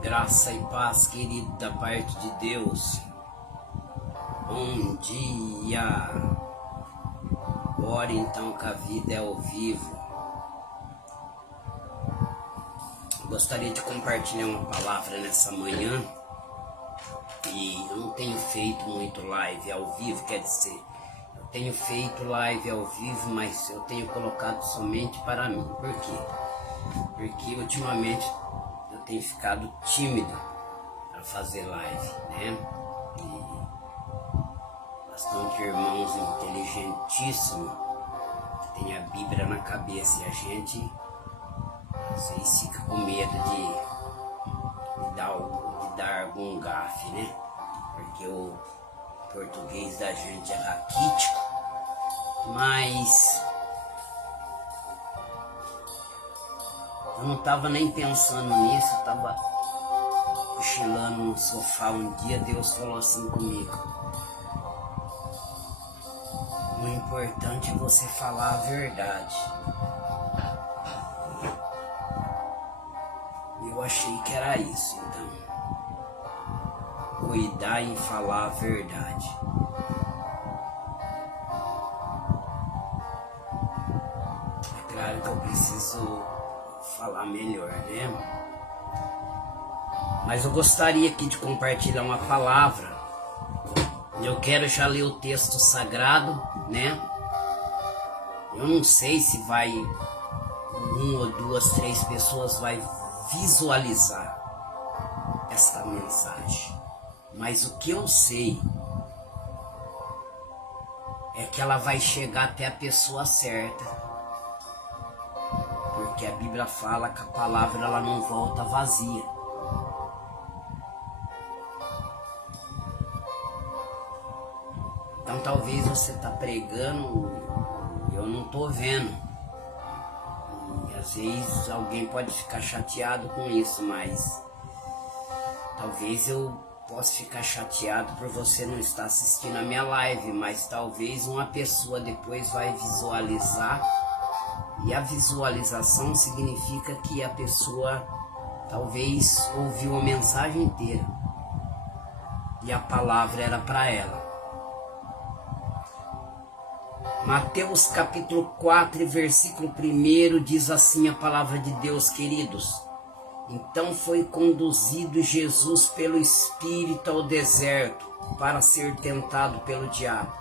Graça e paz, querido, da parte de Deus. Bom dia. Bora então, que a vida é ao vivo. Gostaria de compartilhar uma palavra nessa manhã. E eu não tenho feito muito live ao vivo, quer dizer, eu tenho feito live ao vivo, mas eu tenho colocado somente para mim. Por quê? Porque ultimamente eu tenho ficado tímido para fazer live, né? E bastante irmãos inteligentíssimos que tem a Bíblia na cabeça e a gente às vezes fica com medo de dar algum gafe, né? Porque o português da gente é raquítico, mas eu não estava nem pensando nisso, eu estava cochilando no sofá um dia. Deus falou assim comigo: o importante é você falar a verdade. Eu achei que era isso, então. Cuidar em falar a verdade. É claro que eu preciso falar melhor, né? Mas eu gostaria aqui de compartilhar uma palavra. Eu quero já ler o texto sagrado, né? Eu não sei se vai uma ou duas, três pessoas vai visualizar esta mensagem. Mas o que eu sei é que ela vai chegar até a pessoa certa. Porque a Bíblia fala que a palavra ela não volta vazia. Então talvez você está pregando e eu não estou vendo. E às vezes alguém pode ficar chateado com isso, mas talvez eu possa ficar chateado por você não estar assistindo a minha live, mas talvez uma pessoa depois vai visualizar. E a visualização significa que a pessoa talvez ouviu a mensagem inteira e a palavra era para ela. Mateus capítulo 4, versículo 1 diz assim a palavra de Deus, queridos: então foi conduzido Jesus pelo Espírito ao deserto para ser tentado pelo diabo.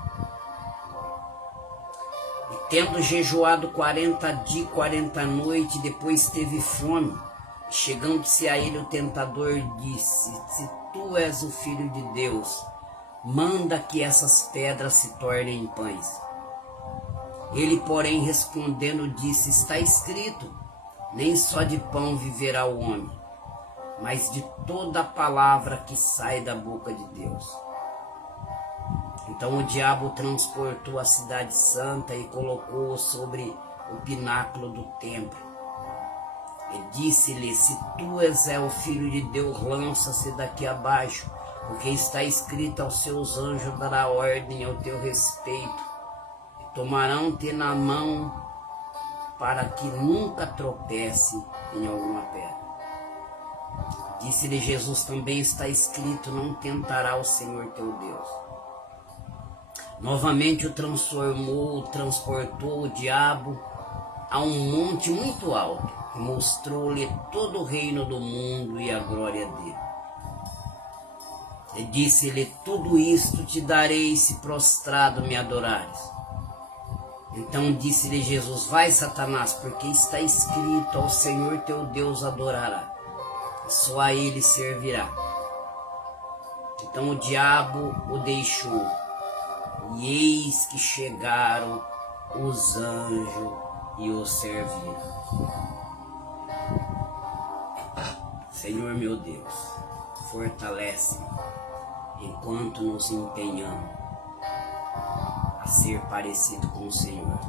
E tendo jejuado 40 dias e 40 noites, depois teve fome. Chegando-se a ele o tentador disse: se tu és o Filho de Deus, manda que essas pedras se tornem pães. Ele, porém, respondendo, disse: está escrito, nem só de pão viverá o homem, mas de toda a palavra que sai da boca de Deus. Então o diabo transportou a cidade santa e colocou-o sobre o pináculo do templo. E disse-lhe: se tu és o Filho de Deus, lança-se daqui abaixo, porque está escrito: aos seus anjos dará ordem ao teu respeito, e tomarão-te na mão, para que nunca tropece em alguma pedra. Disse-lhe Jesus: também está escrito: não tentará o Senhor teu Deus. Novamente o transportou o diabo a um monte muito alto, e mostrou-lhe todo o reino do mundo e a glória dele. E disse-lhe: tudo isto te darei se prostrado me adorares. Então disse-lhe Jesus: vai, Satanás, porque está escrito: ao Senhor teu Deus adorará, e só a ele servirá. Então o diabo o deixou, e eis que chegaram os anjos e o serviram. Senhor meu Deus, fortalece enquanto nos empenhamos a ser parecido com o Senhor,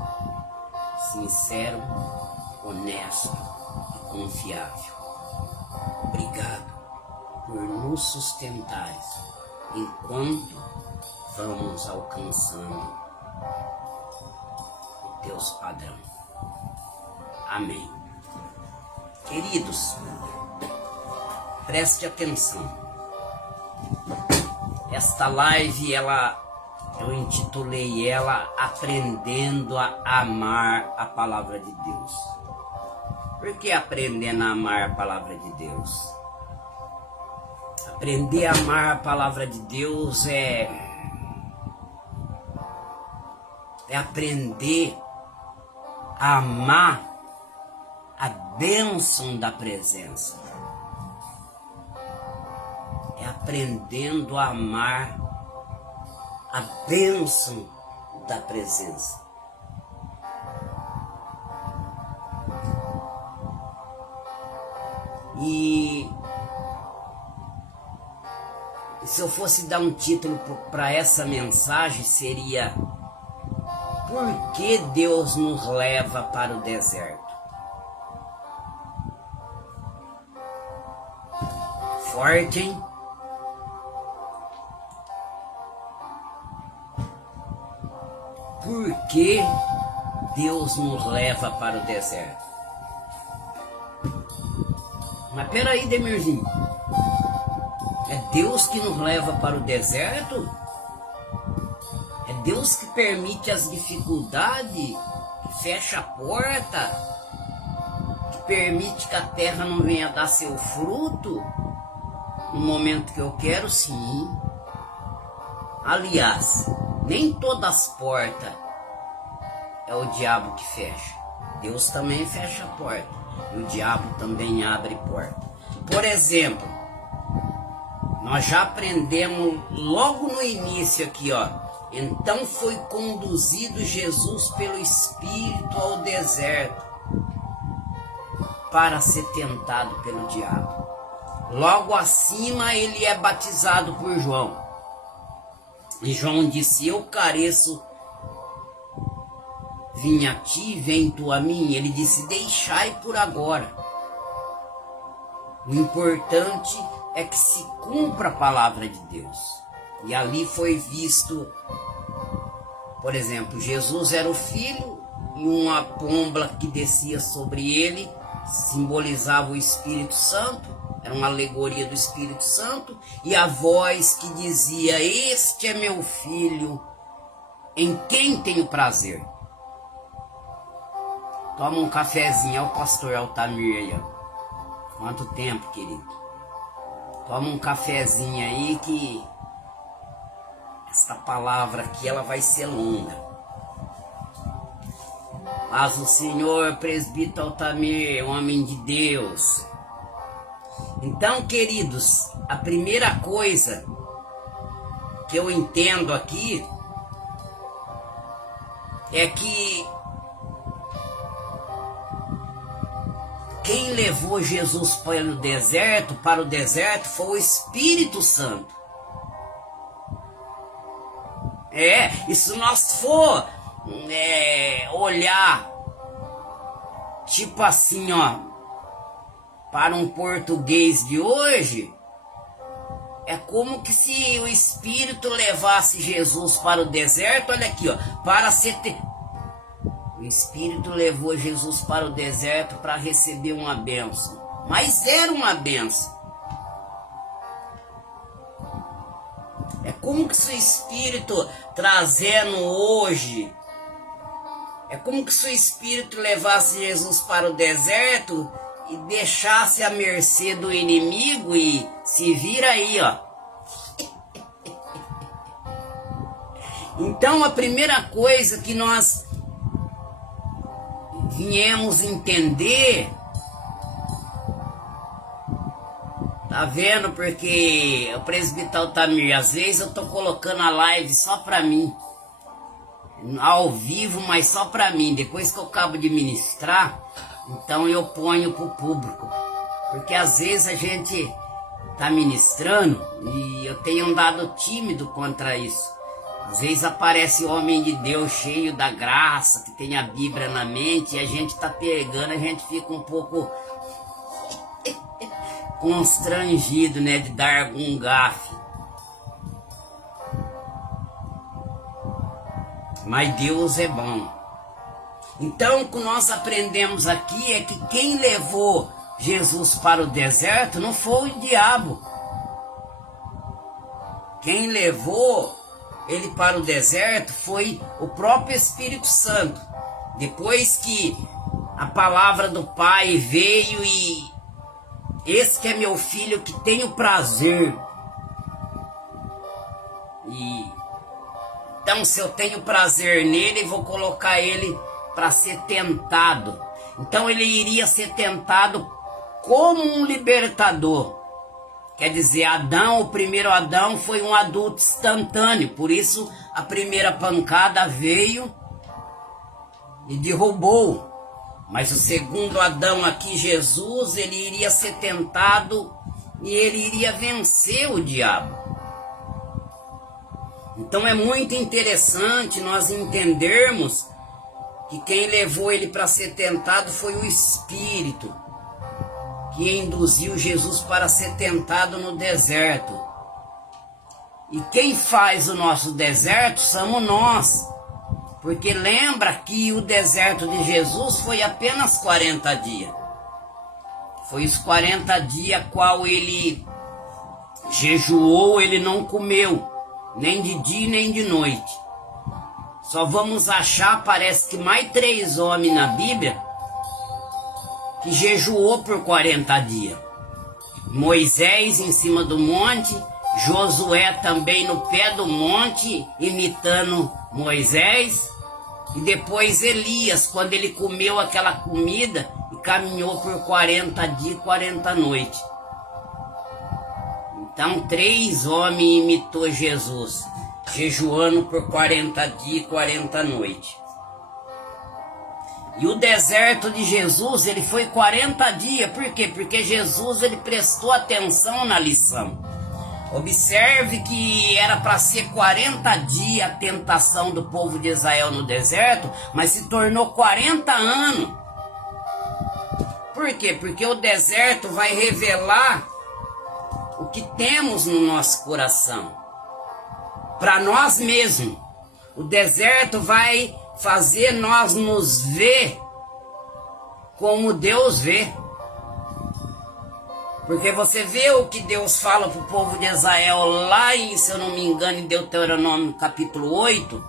sincero, honesto e confiável. Obrigado por nos sustentares enquanto vamos alcançando o Teus padrões. Amém. Queridos, preste atenção. Esta live, eu intitulei ela Aprendendo a Amar a Palavra de Deus. Por que aprendendo a amar a Palavra de Deus? Aprender a amar a Palavra de Deus é aprender a amar a bênção da presença. É aprendendo a amar a bênção da presença. E se eu fosse dar um título para essa mensagem, seria: por que Deus nos leva para o deserto? Forte, hein? Por que Deus nos leva para o deserto? Mas peraí, Demirzinho, é Deus que nos leva para o deserto? É Deus que permite as dificuldades, que fecha a porta, que permite que a terra não venha dar seu fruto no momento que eu quero? Sim. Aliás, nem todas as portas é o diabo que fecha. Deus também fecha a porta e o diabo também abre porta. Por exemplo, nós já aprendemos logo no início aqui, ó. Então foi conduzido Jesus pelo Espírito ao deserto para ser tentado pelo diabo. Logo acima ele é batizado por João. E João disse: eu careço, vim a ti, vem tu a mim. Ele disse: deixai por agora. O importante é que se cumpra a palavra de Deus. E ali foi visto, por exemplo, Jesus era o filho e uma pomba que descia sobre ele simbolizava o Espírito Santo. Era uma alegoria do Espírito Santo. E a voz que dizia: este é meu filho, em quem tenho prazer. Toma um cafezinho, é o pastor Altamir aí, ó. Quanto tempo, querido? Toma um cafezinho aí que esta palavra aqui ela vai ser longa. Mas o senhor presbítero Altamir, homem de Deus. Então, queridos, a primeira coisa que eu entendo aqui é que quem levou Jesus para o deserto foi o Espírito Santo. E se nós for olhar, tipo assim, ó, para um português de hoje, é como que se o Espírito levasse Jesus para o deserto. Olha aqui, ó, o Espírito levou Jesus para o deserto para receber uma bênção. Mas era uma bênção. É como que se o Espírito trazendo hoje, é como que se o Espírito levasse Jesus para o deserto e deixasse à mercê do inimigo e se vira aí, ó. Então a primeira coisa que nós viemos entender, tá vendo? Porque o presbítero Altamir, às vezes eu tô colocando a live só pra mim, ao vivo, mas só pra mim. Depois que eu acabo de ministrar, então eu ponho pro público, porque às vezes a gente tá ministrando e eu tenho andado tímido contra isso. Às vezes aparece homem de Deus cheio da graça, que tem a Bíblia na mente, e a gente tá pegando, a gente fica um pouco constrangido, né, de dar algum gafe. Mas Deus é bom. Então, o que nós aprendemos aqui é que quem levou Jesus para o deserto não foi o diabo. Quem levou ele para o deserto foi o próprio Espírito Santo. Depois que a palavra do Pai veio e esse que é meu filho que tenho prazer. Então, se eu tenho prazer nele, vou colocar ele para ser tentado. Então ele iria ser tentado como um libertador. Quer dizer, Adão, o primeiro Adão foi um adulto instantâneo. Por isso a primeira pancada veio e derrubou. Mas o segundo Adão aqui, Jesus, ele iria ser tentado e ele iria vencer o diabo. Então é muito interessante nós entendermos que quem levou ele para ser tentado foi o Espírito, que induziu Jesus para ser tentado no deserto. E quem faz o nosso deserto somos nós. Porque lembra que o deserto de Jesus foi apenas 40 dias. Foi os 40 dias qual ele jejuou, ele não comeu, nem de dia nem de noite. Só vamos achar, parece que mais 3 homens na Bíblia que jejuou por 40 dias. Moisés em cima do monte, Josué também no pé do monte, imitando Moisés, e depois Elias, quando ele comeu aquela comida e caminhou por 40 dias e 40 noites. Então 3 homens imitou Jesus, jejuando por 40 dias e 40 noites. E o deserto de Jesus, ele foi 40 dias. Por quê? Porque Jesus, ele prestou atenção na lição. Observe que era para ser 40 dias a tentação do povo de Israel no deserto, mas se tornou 40 anos. Por quê? Porque o deserto vai revelar o que temos no nosso coração. Para nós mesmos. O deserto vai fazer nós nos ver como Deus vê. Porque você vê o que Deus fala para o povo de Israel lá em, se eu não me engano, em Deuteronômio capítulo 8.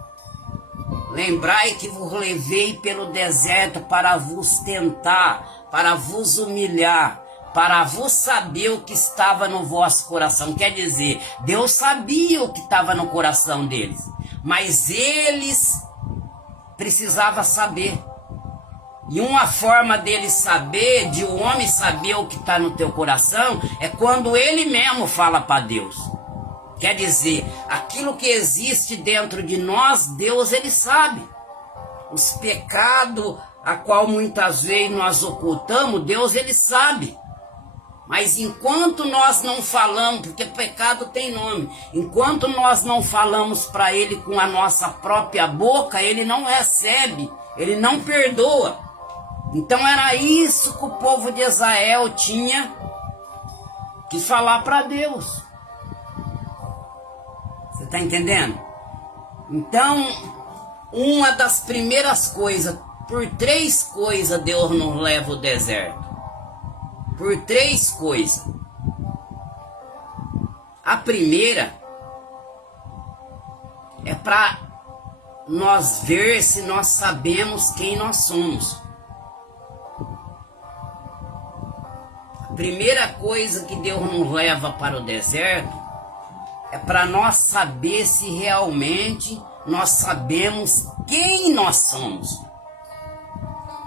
Lembrai que vos levei pelo deserto para vos tentar, para vos humilhar, para vos saber o que estava no vosso coração. Quer dizer, Deus sabia o que estava no coração deles, mas eles precisavam saber. E uma forma dele saber, de um homem saber o que está no teu coração, é quando ele mesmo fala para Deus. Quer dizer, aquilo que existe dentro de nós, Deus ele sabe. Os pecados a qual muitas vezes nós ocultamos, Deus ele sabe. Mas enquanto nós não falamos, porque pecado tem nome, enquanto nós não falamos para ele com a nossa própria boca, ele não recebe, ele não perdoa. Então era isso que o povo de Israel tinha que falar para Deus. Você está entendendo? Então, uma das primeiras coisas, por 3 coisas Deus nos leva ao deserto. Por 3 coisas. A primeira é para nós ver se nós sabemos quem nós somos. A primeira coisa que Deus nos leva para o deserto é para nós saber se realmente nós sabemos quem nós somos.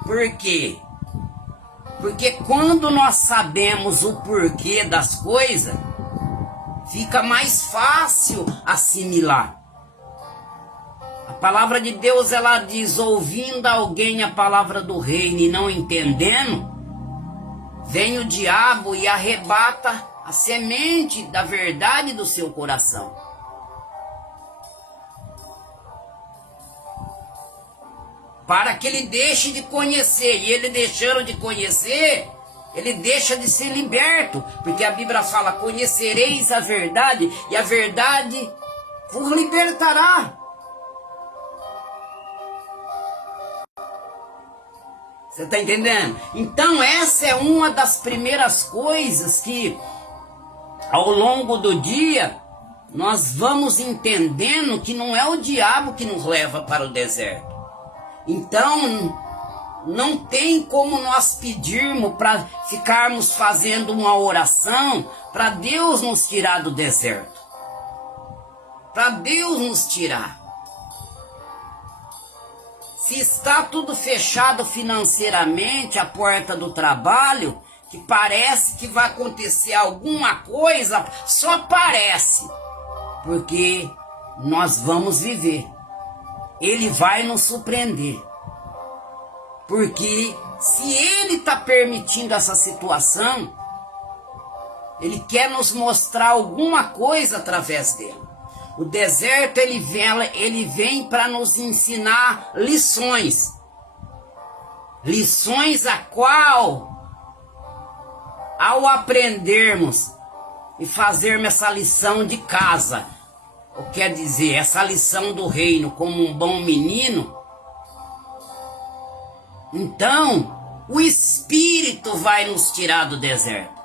Por quê? Porque quando nós sabemos o porquê das coisas, fica mais fácil assimilar. A palavra de Deus, ela diz, ouvindo alguém a palavra do reino e não entendendo, vem o diabo e arrebata a semente da verdade do seu coração. Para que ele deixe de conhecer, e ele deixando de conhecer, ele deixa de ser liberto, porque a Bíblia fala: conhecereis a verdade, e a verdade vos libertará. Você está entendendo? Então essa é uma das primeiras coisas que ao longo do dia nós vamos entendendo que não é o diabo que nos leva para o deserto. Então não tem como nós pedirmos para ficarmos fazendo uma oração para Deus nos tirar do deserto. Para Deus nos tirar. Se está tudo fechado financeiramente, a porta do trabalho, que parece que vai acontecer alguma coisa, só parece, porque nós vamos viver. Ele vai nos surpreender. Porque se ele está permitindo essa situação, ele quer nos mostrar alguma coisa através dele. O deserto ele vem para nos ensinar lições. Lições a qual, ao aprendermos e fazermos essa lição de casa, ou quer dizer, essa lição do reino como um bom menino, então o Espírito vai nos tirar do deserto.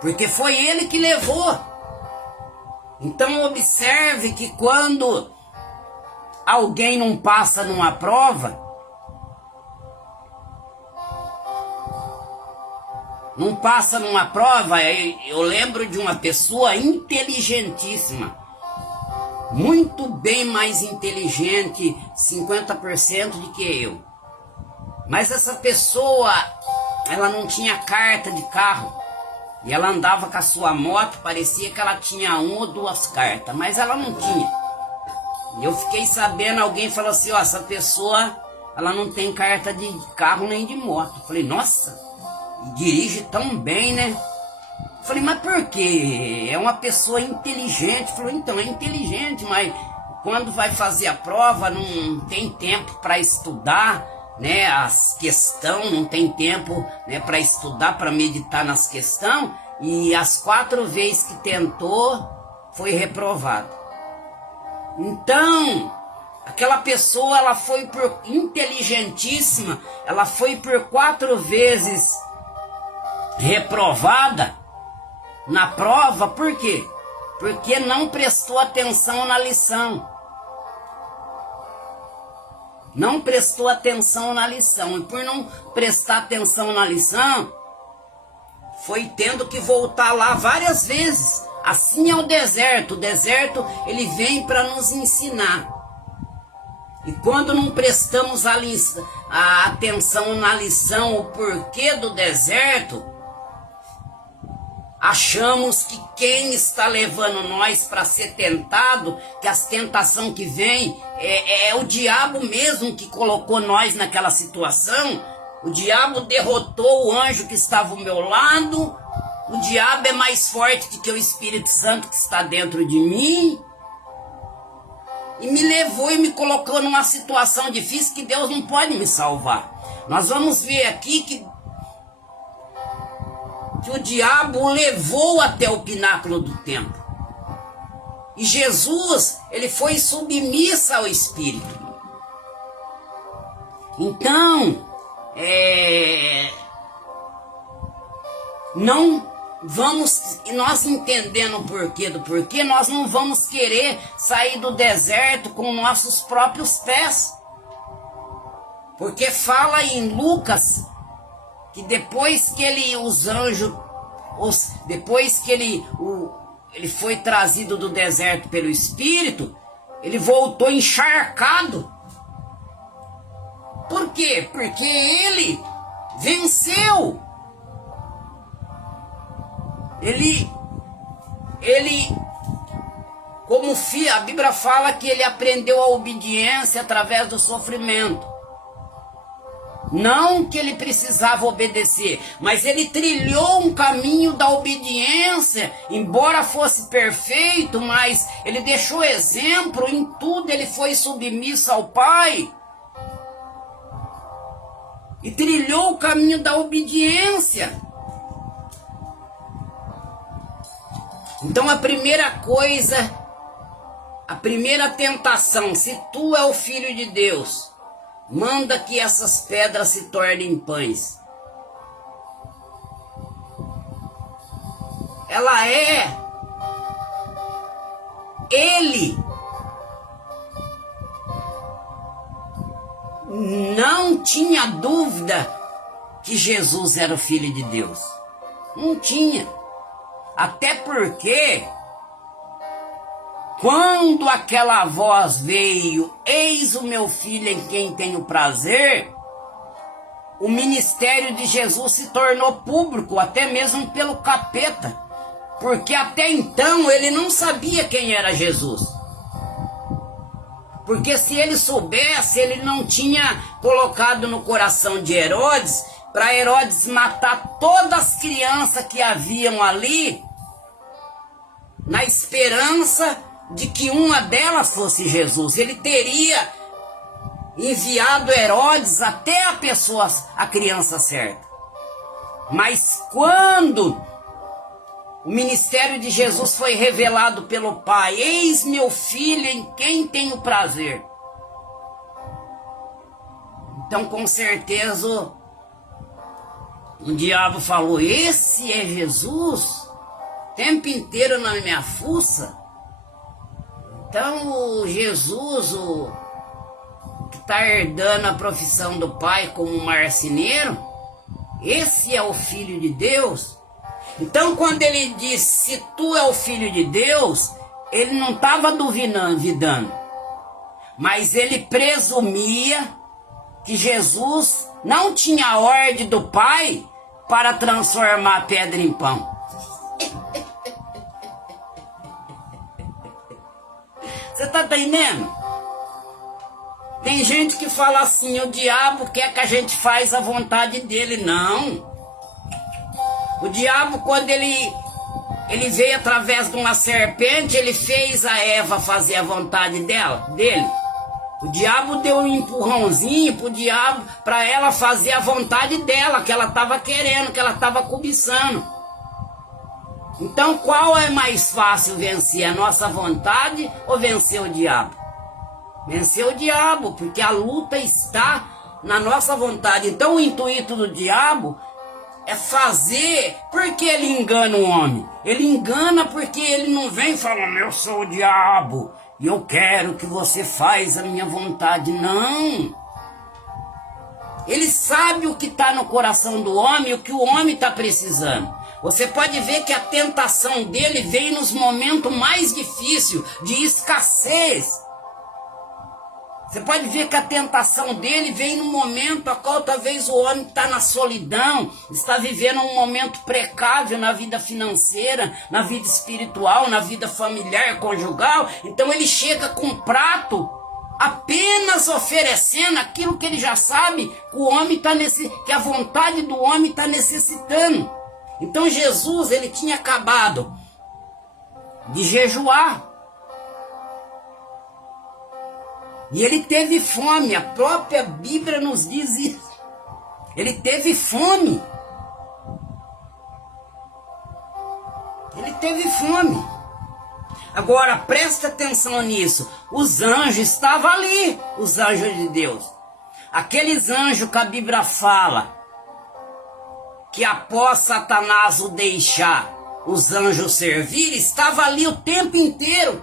Porque foi ele que levou. Então observe que quando alguém não passa numa prova, eu lembro de uma pessoa inteligentíssima, muito bem mais inteligente, 50% do que eu. Mas essa pessoa, ela não tinha carta de carro. E ela andava com a sua moto, parecia que ela tinha 1 ou 2 cartas, mas ela não tinha. E eu fiquei sabendo, alguém falou assim: ó, essa pessoa, ela não tem carta de carro nem de moto. Eu falei: nossa, dirige tão bem, né? Eu falei: mas por quê? É uma pessoa inteligente. Falou: então, é inteligente, mas quando vai fazer a prova não tem tempo para estudar, né, as questões, não tem tempo, né, para estudar, para meditar nas questões, e as 4 vezes que tentou foi reprovado. Então aquela pessoa, ela foi por inteligentíssima, ela foi por 4 vezes reprovada na prova. Por quê? Porque não prestou atenção na lição. Não prestou atenção na lição. E por não prestar atenção na lição, foi tendo que voltar lá várias vezes. Assim é o deserto. O deserto, ele vem para nos ensinar. E quando não prestamos a atenção na lição, o porquê do deserto, achamos que quem está levando nós para ser tentado, que as tentações que vêm, é o diabo mesmo que colocou nós naquela situação. O diabo derrotou o anjo que estava ao meu lado. O diabo é mais forte do que o Espírito Santo que está dentro de mim. E me levou e me colocou numa situação difícil que Deus não pode me salvar. Nós vamos ver aqui que o diabo o levou até o pináculo do templo. E Jesus, ele foi submisso ao Espírito. Então, não vamos, nós entendendo o porquê do porquê, nós não vamos querer sair do deserto com nossos próprios pés. Porque fala em Lucas que depois que os anjos, depois que ele foi trazido do deserto pelo Espírito, ele voltou encharcado. Por quê? Porque ele venceu. Ele como filho, a Bíblia fala que ele aprendeu a obediência através do sofrimento. Não que ele precisava obedecer, mas ele trilhou um caminho da obediência, embora fosse perfeito, mas ele deixou exemplo em tudo, ele foi submisso ao Pai. E trilhou o caminho da obediência. Então a primeira coisa, a primeira tentação, se tu é o Filho de Deus, manda que essas pedras se tornem pães. Ela é Ele. Não tinha dúvida que Jesus era o Filho de Deus. Não tinha. Até porque, quando aquela voz veio, eis o meu filho em quem tenho prazer, o ministério de Jesus se tornou público, até mesmo pelo capeta. Porque até então ele não sabia quem era Jesus. Porque se ele soubesse, ele não tinha colocado no coração de Herodes, para Herodes matar todas as crianças que haviam ali, na esperança de que uma delas fosse Jesus. Ele teria enviado Herodes até a criança certa. Mas quando o ministério de Jesus foi revelado pelo Pai, eis meu filho em quem tenho prazer. Então com certeza o diabo falou, esse é Jesus? O tempo inteiro na minha fuça? Então o Jesus, que está herdando a profissão do Pai como marceneiro, esse é o Filho de Deus? Então quando ele disse, se tu é o Filho de Deus, ele não estava duvidando, mas ele presumia que Jesus não tinha ordem do Pai para transformar a pedra em pão. Você está entendendo? Tem gente que fala assim, o diabo quer que a gente faz a vontade dele. Não. O diabo, quando ele veio através de uma serpente, ele fez a Eva fazer a vontade dele. O diabo deu um empurrãozinho pro diabo, para ela fazer a vontade dela, que ela estava querendo, que ela estava cobiçando. Então qual é mais fácil vencer, a nossa vontade ou vencer o diabo? Vencer o diabo, porque a luta está na nossa vontade. Então o intuito do diabo é fazer, porque ele engana o homem. Ele engana porque ele não vem falando, eu sou o diabo e eu quero que você faça a minha vontade. Não. Ele sabe o que está no coração do homem, o que o homem está precisando. Você pode ver que a tentação dele vem nos momentos mais difíceis, de escassez. Você pode ver que a tentação dele vem no momento a qual talvez o homem está na solidão, está vivendo um momento precário na vida financeira, na vida espiritual, na vida familiar, conjugal. Então ele chega com um prato, apenas oferecendo aquilo que ele já sabe que o homem está que a vontade do homem está necessitando. Então Jesus, ele tinha acabado de jejuar. E ele teve fome, a própria Bíblia nos diz isso. Ele teve fome. Ele teve fome. Agora, presta atenção nisso. Os anjos estavam ali, os anjos de Deus. Aqueles anjos que a Bíblia fala, que após Satanás o deixar, os anjos servir, estavam ali o tempo inteiro.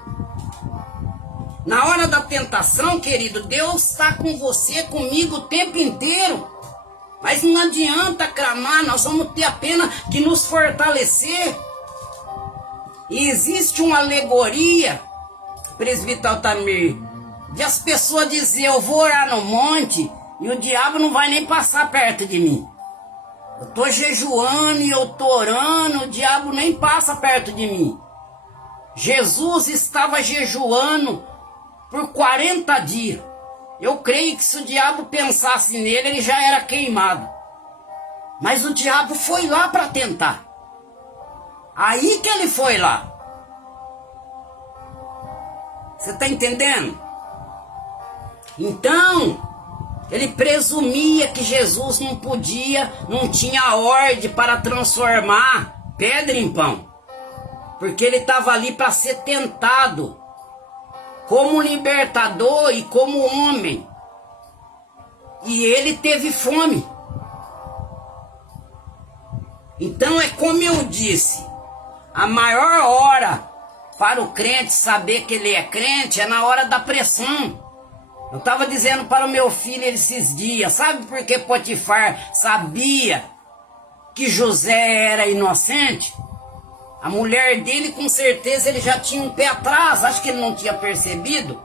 Na hora da tentação, querido, Deus está com você, comigo o tempo inteiro. Mas não adianta clamar, nós vamos ter apenas que nos fortalecer. E existe uma alegoria, presbítero Altamir, de as pessoas dizer, eu vou orar no monte e o diabo não vai nem passar perto de mim. Eu estou jejuando e eu estou orando, o diabo nem passa perto de mim. Jesus estava jejuando por 40 dias. Eu creio que se o diabo pensasse nele, ele já era queimado. Mas o diabo foi lá para tentar. Aí que ele foi lá. Você está entendendo? Então, ele presumia que Jesus não tinha ordem para transformar pedra em pão. Porque ele estava ali para ser tentado como libertador e como homem. E ele teve fome. Então é como eu disse, a maior hora para o crente saber que ele é crente é na hora da pressão. Eu estava dizendo para o meu filho esses dias, sabe por que Potifar sabia que José era inocente? A mulher dele, com certeza, ele já tinha um pé atrás, acho que ele não tinha percebido,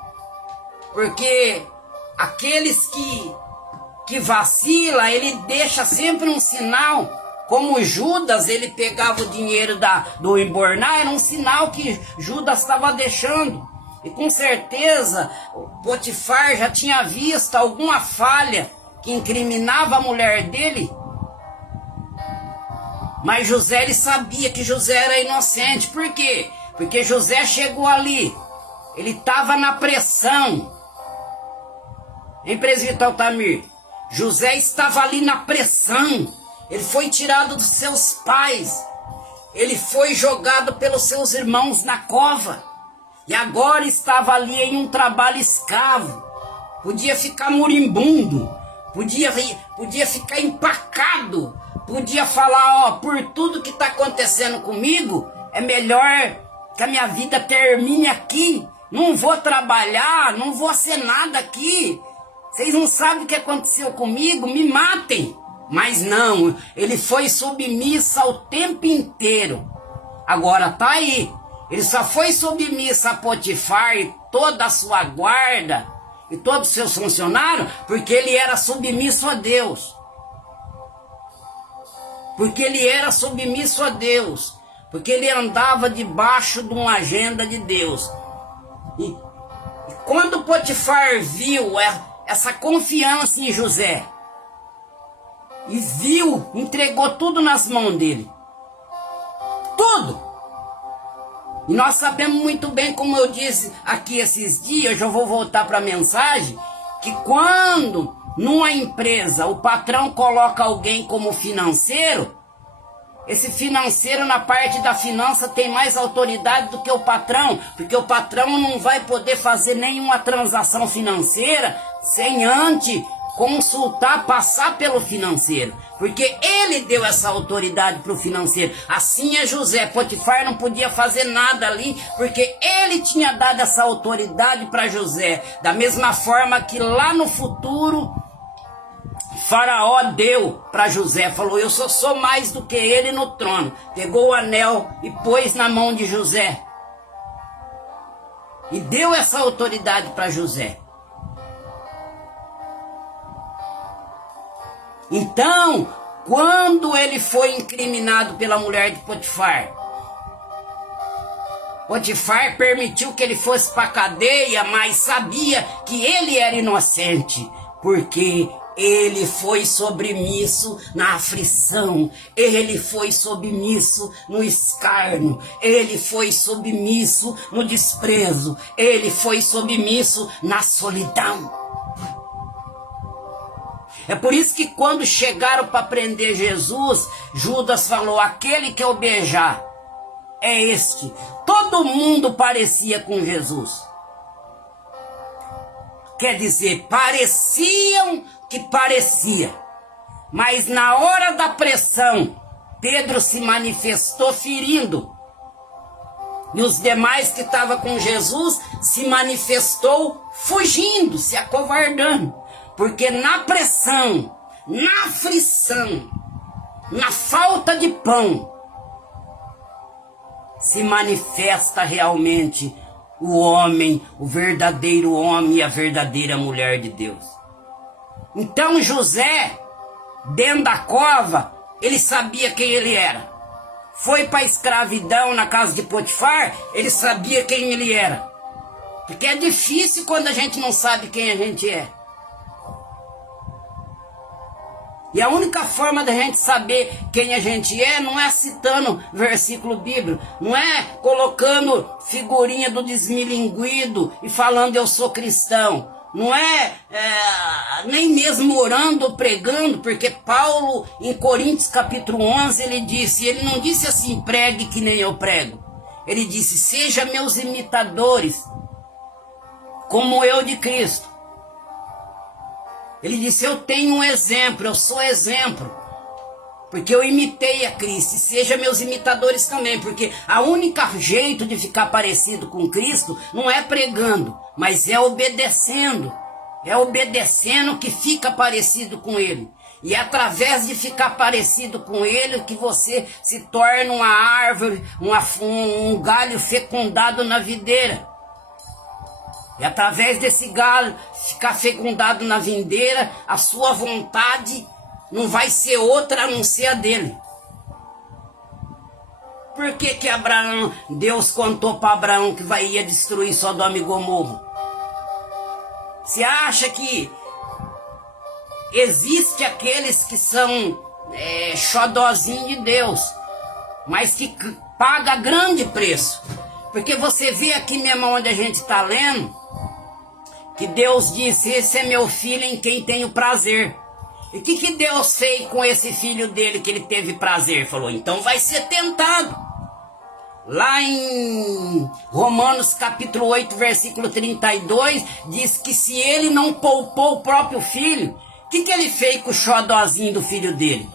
porque aqueles que vacila, ele deixa sempre um sinal. Como Judas, ele pegava o dinheiro do embornar, era um sinal que Judas estava deixando. E com certeza, Potifar já tinha visto alguma falha que incriminava a mulher dele. Mas José, ele sabia que José era inocente. Por quê? Porque José chegou ali. Ele estava na pressão. Hein, presbítero Altamir? José estava ali na pressão. Ele foi tirado dos seus pais. Ele foi jogado pelos seus irmãos na cova. E agora estava ali em um trabalho escravo. Podia ficar moribundo. Podia ficar empacado. Podia falar, ó, por tudo que está acontecendo comigo, é melhor que a minha vida termine aqui. Não vou trabalhar, não vou ser nada aqui. Vocês não sabem o que aconteceu comigo, me matem. Mas não, ele foi submisso o tempo inteiro. Agora tá aí. Ele só foi submisso a Potifar e toda a sua guarda e todos os seus funcionários porque ele era submisso a Deus. Porque ele era submisso a Deus. Porque ele andava debaixo de uma agenda de Deus. E quando Potifar viu essa confiança em José, e viu, entregou tudo nas mãos dele. Tudo. E nós sabemos muito bem, como eu disse aqui esses dias, eu vou voltar para a mensagem, que quando numa empresa o patrão coloca alguém como financeiro, esse financeiro na parte da finança tem mais autoridade do que o patrão, porque o patrão não vai poder fazer nenhuma transação financeira sem antes consultar, passar pelo financeiro, porque ele deu essa autoridade para o financeiro. Assim é José. Potifar não podia fazer nada ali, porque ele tinha dado essa autoridade para José, da mesma forma que lá no futuro Faraó deu para José, falou, eu sou mais do que ele no trono. Pegou o anel e pôs na mão de José, e deu essa autoridade para José. Então, quando ele foi incriminado pela mulher de Potifar, Potifar permitiu que ele fosse para a cadeia, mas sabia que ele era inocente, porque ele foi submisso na aflição, ele foi submisso no escárnio, ele foi submisso no desprezo, ele foi submisso na solidão. É por isso que quando chegaram para prender Jesus, Judas falou, aquele que eu beijar é este. Todo mundo parecia com Jesus. Quer dizer, pareciam que parecia. Mas na hora da pressão, Pedro se manifestou ferindo. E os demais que estavam com Jesus se manifestou fugindo, se acovardando. Porque na pressão, na aflição, na falta de pão, se manifesta realmente o homem, o verdadeiro homem e a verdadeira mulher de Deus. Então José, dentro da cova, ele sabia quem ele era. Foi para a escravidão na casa de Potifar, ele sabia quem ele era. Porque é difícil quando a gente não sabe quem a gente é. E a única forma da gente saber quem a gente é não é citando versículo bíblico, não é colocando figurinha do desmilinguido e falando eu sou cristão, não é nem mesmo orando ou pregando, porque Paulo em Coríntios capítulo 11 ele não disse assim, pregue que nem eu prego, ele disse, seja meus imitadores, como eu de Cristo. Ele disse, eu tenho um exemplo, eu sou exemplo, porque eu imitei a Cristo, e seja meus imitadores também, porque a única jeito de ficar parecido com Cristo não é pregando, mas é obedecendo que fica parecido com Ele, e é através de ficar parecido com Ele que você se torna uma árvore, um galho fecundado na videira. E através desse galho ficar fecundado na videira, a sua vontade não vai ser outra a não ser a dele. Por que Deus contou para Abraão que ia destruir Sodoma e Gomorra? Você acha que existe aqueles que são xodózinho de Deus, mas que paga grande preço? Porque você vê aqui mesmo onde a gente está lendo, que Deus disse, esse é meu filho em quem tenho prazer. E o que Deus fez com esse filho dele que ele teve prazer? Falou, então vai ser tentado. Lá em Romanos capítulo 8, versículo 32, diz que se ele não poupou o próprio filho, o que ele fez com o xodózinho do filho dele?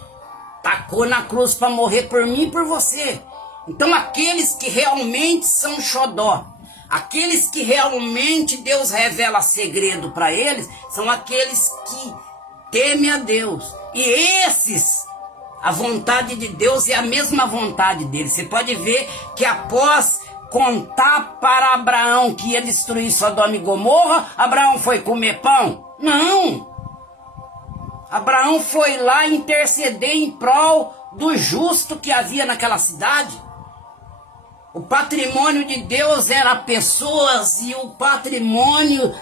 Tacou na cruz para morrer por mim e por você. Então aqueles que realmente são xodó, aqueles que realmente Deus revela segredo para eles, são aqueles que temem a Deus. E esses, a vontade de Deus é a mesma vontade dele. Você pode ver que após contar para Abraão que ia destruir Sodoma e Gomorra, Abraão foi comer pão? Não! Abraão foi lá interceder em prol do justo que havia naquela cidade. O patrimônio de Deus era pessoas e o patrimônio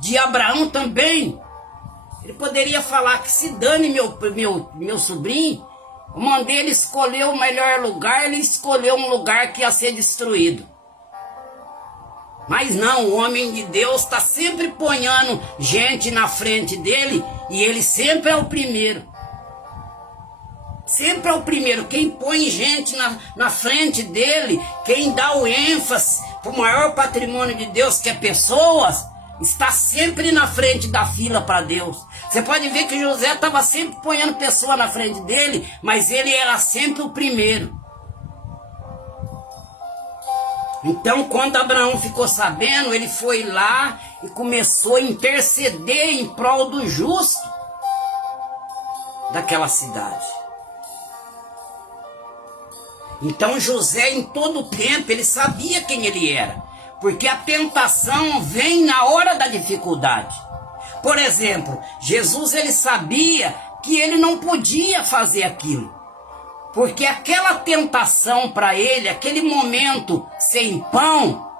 de Abraão também. Ele poderia falar que se dane meu sobrinho, eu mandei ele escolher o melhor lugar, ele escolheu um lugar que ia ser destruído. Mas não, o homem de Deus está sempre ponhando gente na frente dele e ele sempre é o primeiro. Sempre é o primeiro. Quem põe gente na frente dele, quem dá o ênfase para o maior patrimônio de Deus, que é pessoas, está sempre na frente da fila para Deus. Você pode ver que José estava sempre ponhando pessoa na frente dele, mas ele era sempre o primeiro. Então, quando Abraão ficou sabendo, ele foi lá e começou a interceder em prol do justo daquela cidade. Então José, em todo o tempo, ele sabia quem ele era, porque a tentação vem na hora da dificuldade. Por exemplo, Jesus, ele sabia que ele não podia fazer aquilo, porque aquela tentação para ele, aquele momento sem pão,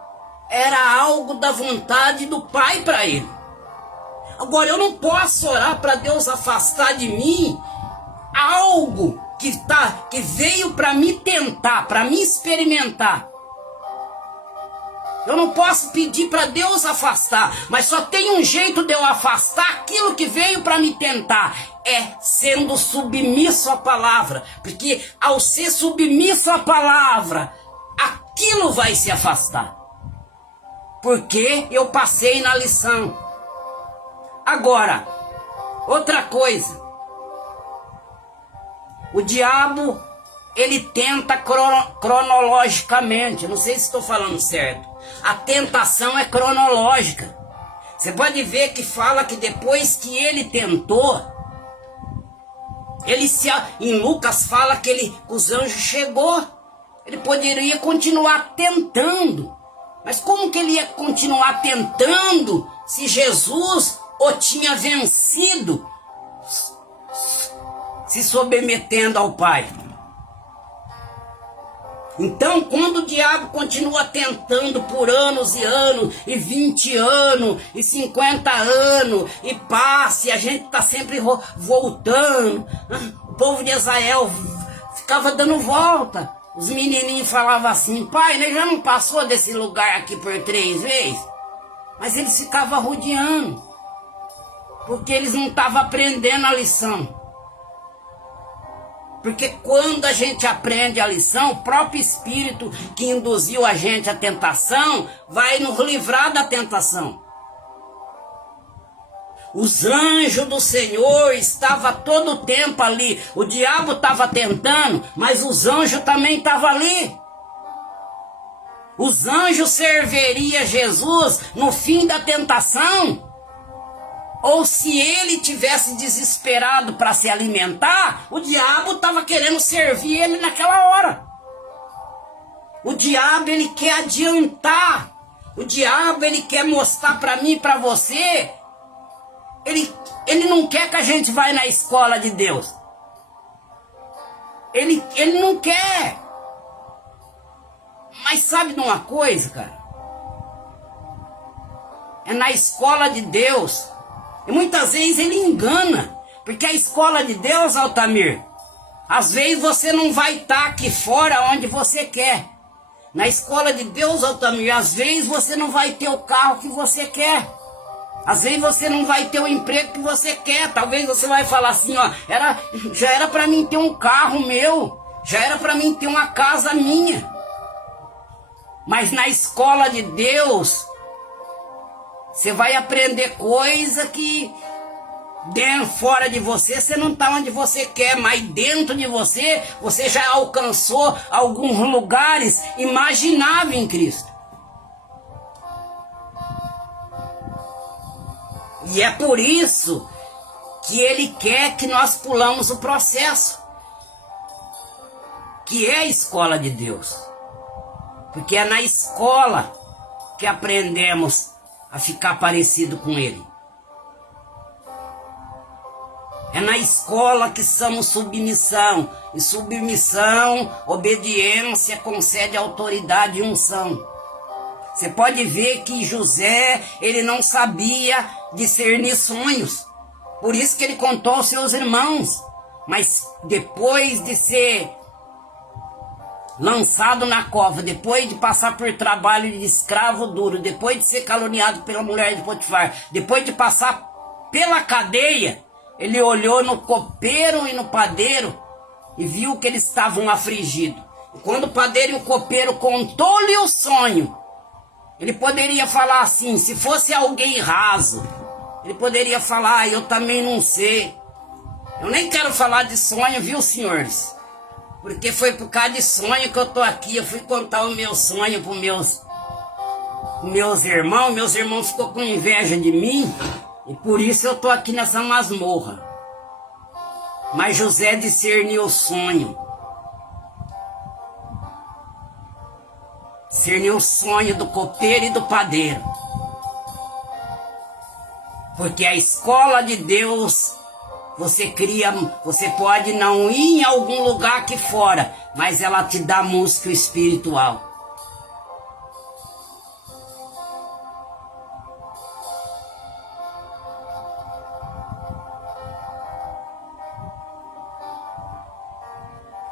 era algo da vontade do Pai para ele. Agora, eu não posso orar para Deus afastar de mim algo que veio para me tentar, para me experimentar. Eu não posso pedir para Deus afastar, mas só tem um jeito de eu afastar aquilo que veio para me tentar, é sendo submisso à palavra, porque ao ser submisso à palavra, aquilo vai se afastar, porque eu passei na lição. Agora, outra coisa, o diabo, ele tenta cronologicamente, não sei se estou falando certo, a tentação é cronológica. Você pode ver que fala que depois que ele tentou, em Lucas fala que os anjos chegou, ele poderia continuar tentando, mas como que ele ia continuar tentando se Jesus o tinha vencido, se submetendo ao Pai? Então, quando o diabo continua tentando por anos e anos, e 20 anos, e 50 anos, e passa, e a gente está sempre voltando, o povo de Israel ficava dando volta. Os menininhos falavam assim: pai, nós já não passou desse lugar aqui por 3 vezes? Mas eles ficavam rodeando, porque eles não estavam aprendendo a lição. Porque quando a gente aprende a lição, o próprio Espírito que induziu a gente à tentação vai nos livrar da tentação. Os anjos do Senhor estavam todo o tempo ali. O diabo estava tentando, mas os anjos também estavam ali. Os anjos serviriam Jesus no fim da tentação. Ou se ele tivesse desesperado para se alimentar, o diabo estava querendo servir ele naquela hora. O diabo, ele quer adiantar. O diabo, ele quer mostrar para mim e para você. Ele não quer que a gente vá na escola de Deus. Ele não quer. Mas sabe de uma coisa, cara? É na escola de Deus. E muitas vezes ele engana. Porque a escola de Deus, Altamir, às vezes você não vai estar aqui fora onde você quer. Na escola de Deus, Altamir, às vezes você não vai ter o carro que você quer. Às vezes você não vai ter o emprego que você quer. Talvez você vai falar assim, ó, já era para mim ter um carro meu. Já era para mim ter uma casa minha. Mas na escola de Deus, você vai aprender coisa que fora de você não está onde você quer, mas dentro de você já alcançou alguns lugares imagináveis em Cristo. E é por isso que ele quer que nós pulamos o processo, que é a escola de Deus. Porque é na escola que aprendemos a ficar parecido com ele. É na escola que somos submissão. E submissão, obediência, concede autoridade e unção. Você pode ver que José, ele não sabia discernir sonhos. Por isso que ele contou aos seus irmãos. Mas depois de ser lançado na cova, depois de passar por trabalho de escravo duro, depois de ser caluniado pela mulher de Potifar, depois de passar pela cadeia, ele olhou no copeiro e no padeiro e viu que eles estavam afligidos. E quando o padeiro e o copeiro contou-lhe o sonho, ele poderia falar assim, se fosse alguém raso, ele poderia falar: eu também não sei. Eu nem quero falar de sonho, viu, senhores? Porque foi por causa de sonho que eu tô aqui. Eu fui contar o meu sonho para meus irmãos. Meus irmãos ficou com inveja de mim. E por isso eu tô aqui nessa masmorra. Mas José discerniu o sonho. Discerniu o sonho do copeiro e do padeiro. Porque a escola de Deus, você pode não ir em algum lugar aqui fora, mas ela te dá músculo espiritual.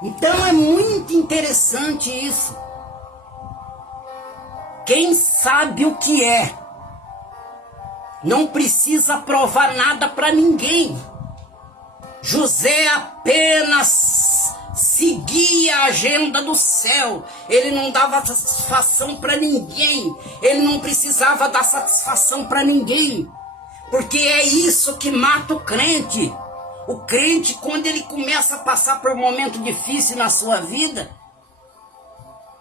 Então é muito interessante isso. Quem sabe o que é, não precisa provar nada para ninguém. José apenas seguia a agenda do céu. Ele não dava satisfação para ninguém. Ele não precisava dar satisfação para ninguém. Porque é isso que mata o crente. O crente, quando ele começa a passar por um momento difícil na sua vida,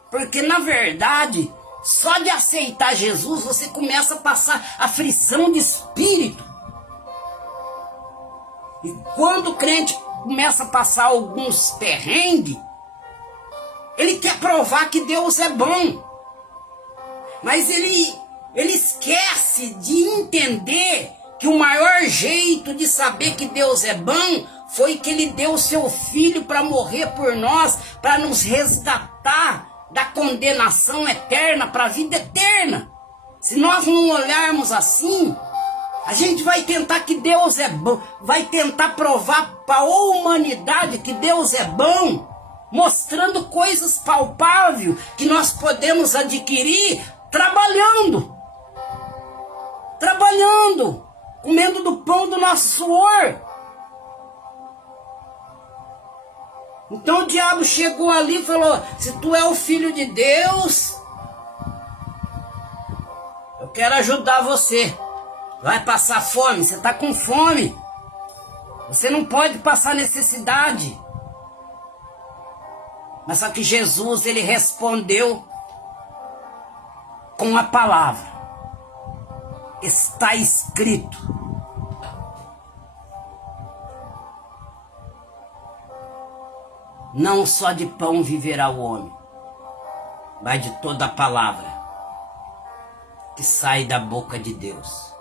porque na verdade, só de aceitar Jesus, você começa a passar aflição de espírito. E quando o crente começa a passar alguns perrengues, ele quer provar que Deus é bom. Mas ele esquece de entender que o maior jeito de saber que Deus é bom foi que ele deu o seu filho para morrer por nós, para nos resgatar da condenação eterna para a vida eterna. Se nós não olharmos assim, a gente vai tentar que Deus é bom, vai tentar provar para a humanidade que Deus é bom, mostrando coisas palpáveis que nós podemos adquirir trabalhando, comendo do pão do nosso suor. Então o diabo chegou ali e falou: se tu é o filho de Deus, eu quero ajudar você. Vai passar fome, você está com fome. Você não pode passar necessidade. Mas só que Jesus, ele respondeu com a palavra. Está escrito. Não só de pão viverá o homem, mas de toda a palavra que sai da boca de Deus.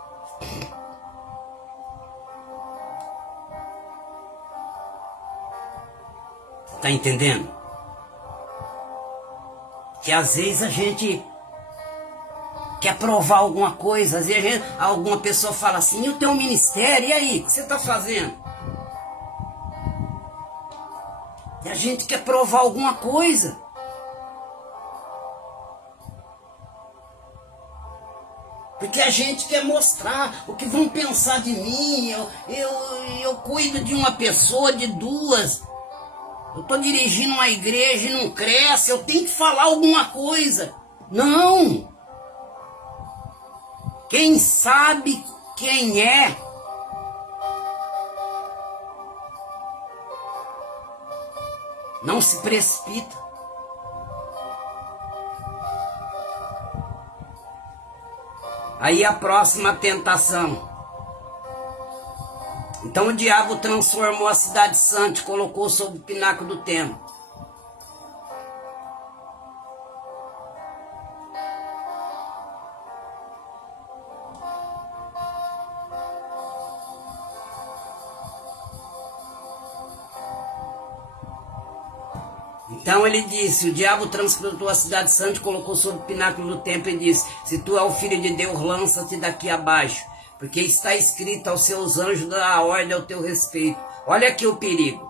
Tá entendendo? Que às vezes a gente quer provar alguma coisa, às vezes alguma pessoa fala assim: eu tenho um ministério, e aí, o que você está fazendo? E a gente quer provar alguma coisa. Porque a gente quer mostrar o que vão pensar de mim. Eu cuido de uma pessoa, de duas. Eu estou dirigindo uma igreja e não cresce. Eu tenho que falar alguma coisa. Não. Quem sabe quem é, não se precipita. Aí a próxima tentação. Então o diabo transformou a cidade santa e colocou sobre o pináculo do templo. Então ele disse, o diabo transportou a cidade santa e colocou sobre o pináculo do templo e disse: se tu é o filho de Deus, lança-te daqui abaixo, porque está escrito: aos seus anjos dará ordem ao teu respeito. Olha aqui o perigo.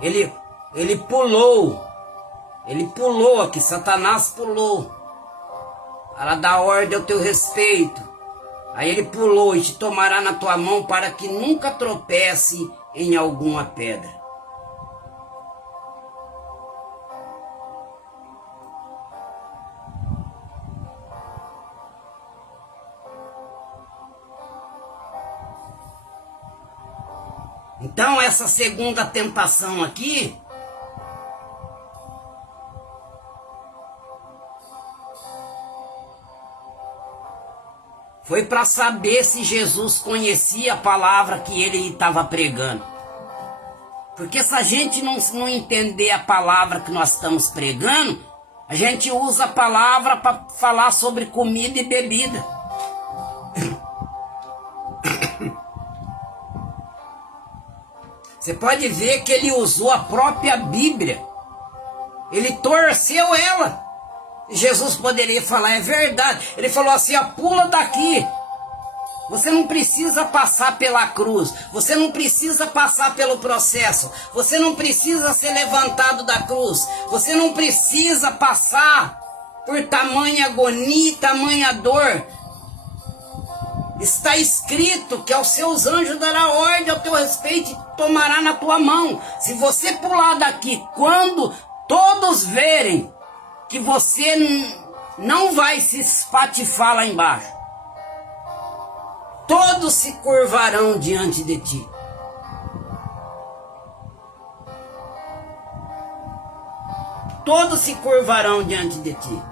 Ele pulou aqui, Satanás pulou para dar ordem ao teu respeito. Aí ele pulou: e te tomará na tua mão para que nunca tropece em alguma pedra. Então essa segunda tentação aqui foi para saber se Jesus conhecia a palavra que ele estava pregando. Porque se a gente não entender a palavra que nós estamos pregando, a gente usa a palavra para falar sobre comida e bebida. Você pode ver que ele usou a própria Bíblia. Ele torceu ela. Jesus poderia falar: é verdade. Ele falou assim: ó, pula daqui. Você não precisa passar pela cruz. Você não precisa passar pelo processo. Você não precisa ser levantado da cruz. Você não precisa passar por tamanha agonia e tamanha dor. Está escrito que aos seus anjos dará ordem ao teu respeito e tomará na tua mão. Se você pular daqui, quando todos verem que você não vai se espatifar lá embaixo, todos se curvarão diante de ti. Todos se curvarão diante de ti.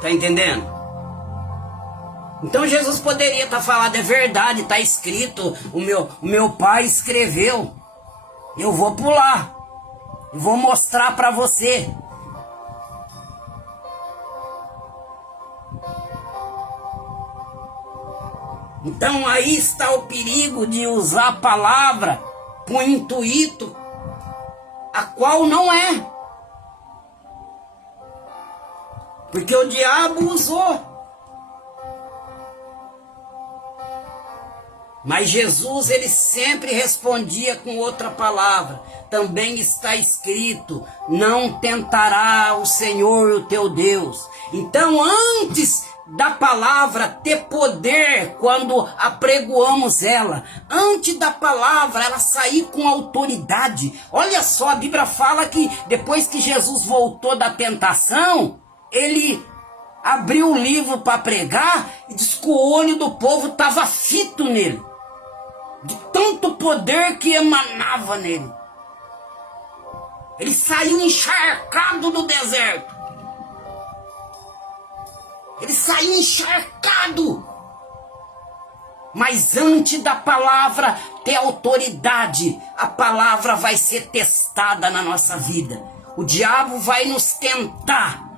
Tá entendendo? Então Jesus poderia estar falando: é verdade, está escrito, o meu pai escreveu, eu vou pular, eu vou mostrar para você. Então aí está o perigo de usar a palavra com intuito, a qual não é. Porque o diabo usou. Mas Jesus, ele sempre respondia com outra palavra. Também está escrito: não tentará o Senhor o teu Deus. Então, antes da palavra ter poder, quando apregoamos ela, antes da palavra ela sair com autoridade. Olha só, a Bíblia fala que depois que Jesus voltou da tentação, ele abriu o livro para pregar e disse que o olho do povo estava fito nele, de tanto poder que emanava nele. Ele saiu encharcado do deserto. Ele saiu encharcado. Mas antes da palavra ter autoridade, a palavra vai ser testada na nossa vida. O diabo vai nos tentar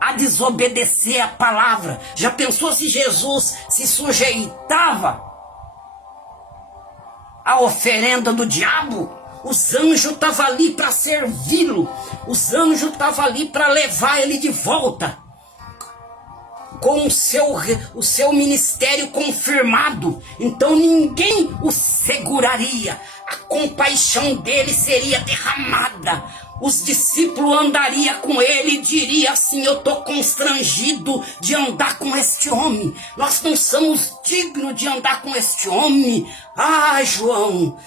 a desobedecer a palavra. Já pensou se Jesus se sujeitava à oferenda do diabo? Os anjos estavam ali para servi-lo. Os anjos estavam ali para levar ele de volta, com o seu ministério confirmado. Então ninguém o seguraria. A compaixão dele seria derramada. Os discípulos andariam com ele e diriam assim: eu estou constrangido de andar com este homem. Nós não somos dignos de andar com este homem. Ah, João,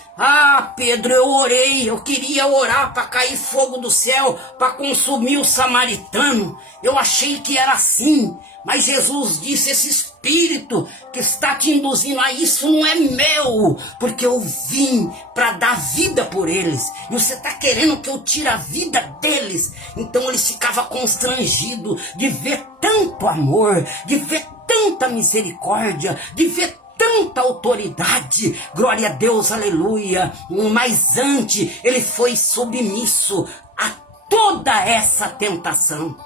Pedro, eu orei, eu queria orar para cair fogo do céu, para consumir o samaritano. Eu achei que era assim. Mas Jesus disse: esse espírito que está te induzindo a isso não é meu, porque eu vim para dar vida por eles. E você está querendo que eu tire a vida deles? Então eles ficavam constrangidos de ver tanto amor, de ver tanta misericórdia, de ver tanta autoridade. Glória a Deus, aleluia. Mas antes ele foi submisso a toda essa tentação.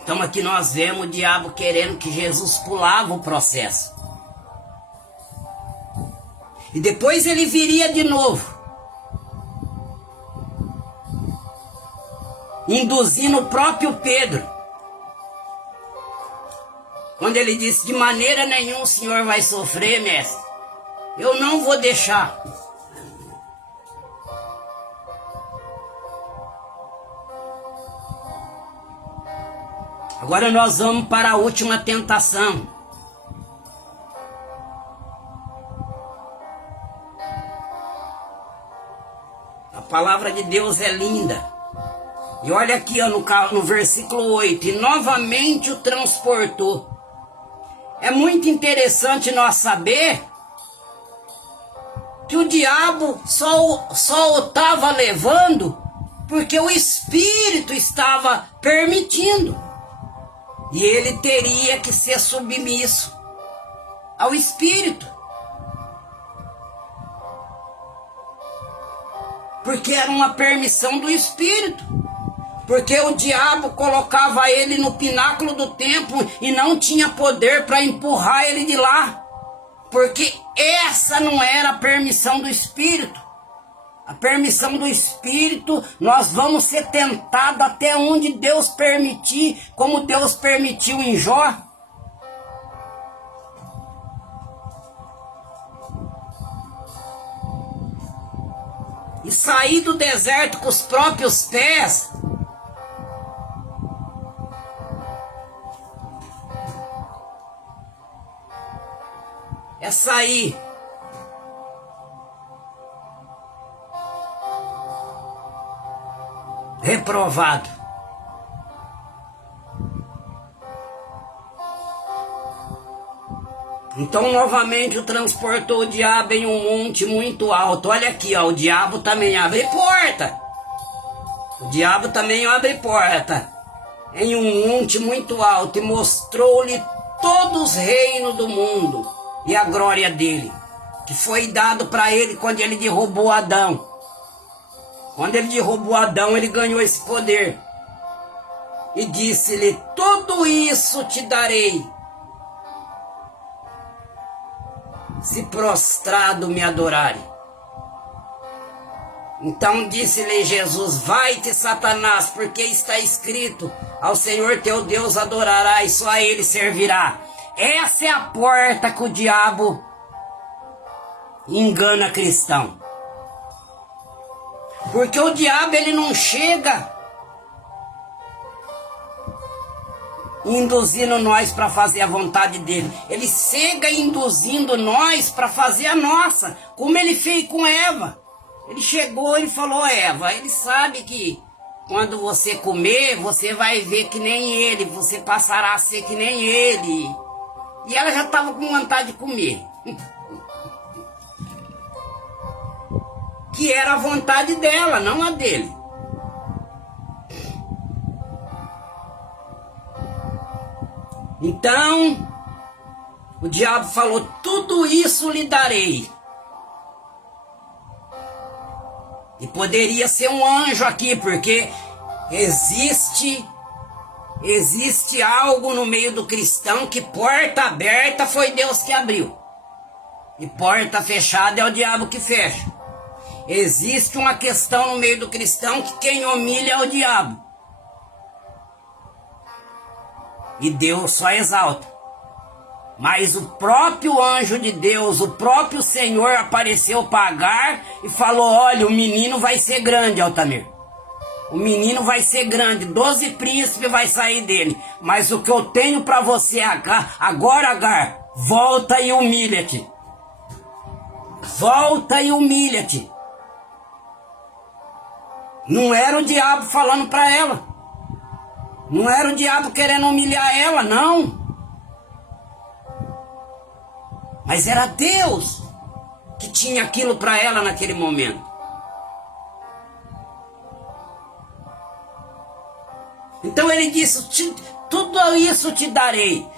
Então aqui nós vemos o diabo querendo que Jesus pulava o processo. E depois ele viria de novo, induzindo o próprio Pedro. Quando ele disse: de maneira nenhuma o senhor vai sofrer, mestre. Eu não vou deixar. Agora nós vamos para a última tentação. A palavra de Deus é linda. E olha aqui ó, no versículo 8. E novamente o transportou. É muito interessante nós saber que o diabo só o estava levando porque o Espírito estava permitindo. E ele teria que ser submisso ao Espírito. Porque era uma permissão do Espírito. Porque o diabo colocava ele no pináculo do templo e não tinha poder para empurrar ele de lá. Porque essa não era a permissão do Espírito. A permissão do Espírito, nós vamos ser tentados até onde Deus permitir, como Deus permitiu em Jó. E sair do deserto com os próprios pés. É sair. Reprovado. Então novamente o transportou o diabo em um monte muito alto. Olha aqui, ó, o diabo também abre porta. O diabo também abre porta. em um monte muito alto e mostrou-lhe todos os reinos do mundo e a glória dele, que foi dado para ele quando ele derrubou Adão. Quando ele derrubou Adão, ele ganhou esse poder. E disse-lhe: tudo isso te darei, se prostrado me adorarem. Então disse-lhe Jesus: vai-te, Satanás, porque está escrito: ao Senhor teu Deus adorarás, só a ele servirá. Essa é a porta que o diabo engana cristão. Porque o diabo, ele não chega induzindo nós para fazer a vontade dele. Ele chega induzindo nós para fazer a nossa, como ele fez com Eva. Ele chegou e falou: Eva, ele sabe que quando você comer, você vai ver que nem ele, você passará a ser que nem ele. E ela já estava com vontade de comer. Que era a vontade dela, não a dele. Então, o diabo falou: tudo isso lhe darei. E poderia ser um anjo aqui, porque existe algo no meio do cristão que porta aberta foi Deus que abriu. E porta fechada é o diabo que fecha. Existe uma questão no meio do cristão que quem humilha é o diabo. E Deus só exalta. Mas o próprio anjo de Deus, o próprio Senhor apareceu para Agar e falou: olha, o menino vai ser grande, Altamir. O menino vai ser grande, 12 príncipes vai sair dele. Mas o que eu tenho para você agora, Agar, volta e humilha-te. Volta e humilha-te. Não era o diabo falando para ela. Não era o diabo querendo humilhar ela, não. Mas era Deus que tinha aquilo para ela naquele momento. Então ele disse: tudo isso te darei.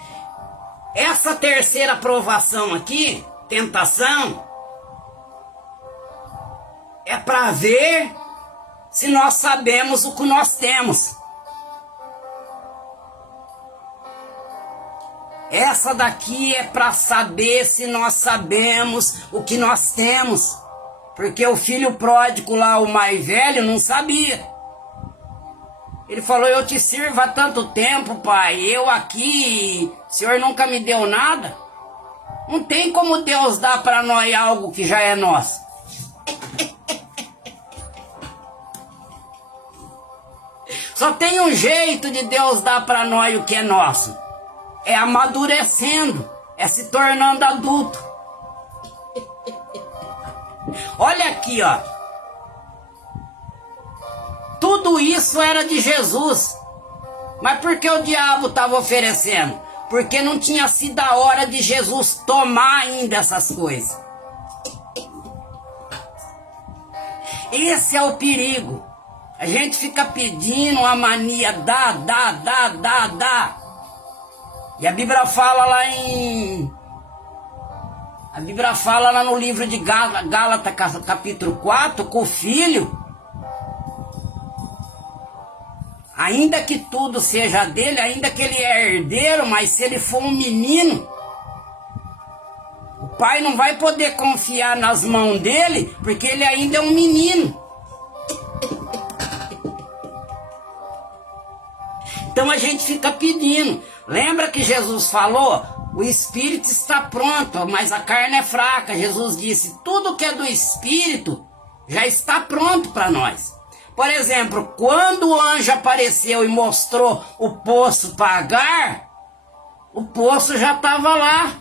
Essa terceira provação aqui, tentação, é para ver se nós sabemos o que nós temos. Essa daqui é para saber se nós sabemos o que nós temos. Porque o filho pródigo lá, o mais velho, não sabia. Ele falou: eu te sirvo há tanto tempo, pai. Eu aqui, o senhor nunca me deu nada. Não tem como Deus dar para nós algo que já é nosso. Só tem um jeito de Deus dar para nós o que é nosso. É amadurecendo, é se tornando adulto. Olha aqui, ó. Tudo isso era de Jesus. Mas por que o diabo estava oferecendo? Porque não tinha sido a hora de Jesus tomar ainda essas coisas. Esse é o perigo. A gente fica pedindo a mania, dá. E a Bíblia fala lá no livro de Gálatas, capítulo 4, que o filho, ainda que tudo seja dele, ainda que ele é herdeiro, mas se ele for um menino, o pai não vai poder confiar nas mãos dele, porque ele ainda é um menino. Então a gente fica pedindo. Lembra que Jesus falou? O espírito está pronto, mas a carne é fraca. Jesus disse: tudo que é do espírito já está pronto para nós. Por exemplo, quando o anjo apareceu e mostrou o poço para Agar, o poço já estava lá.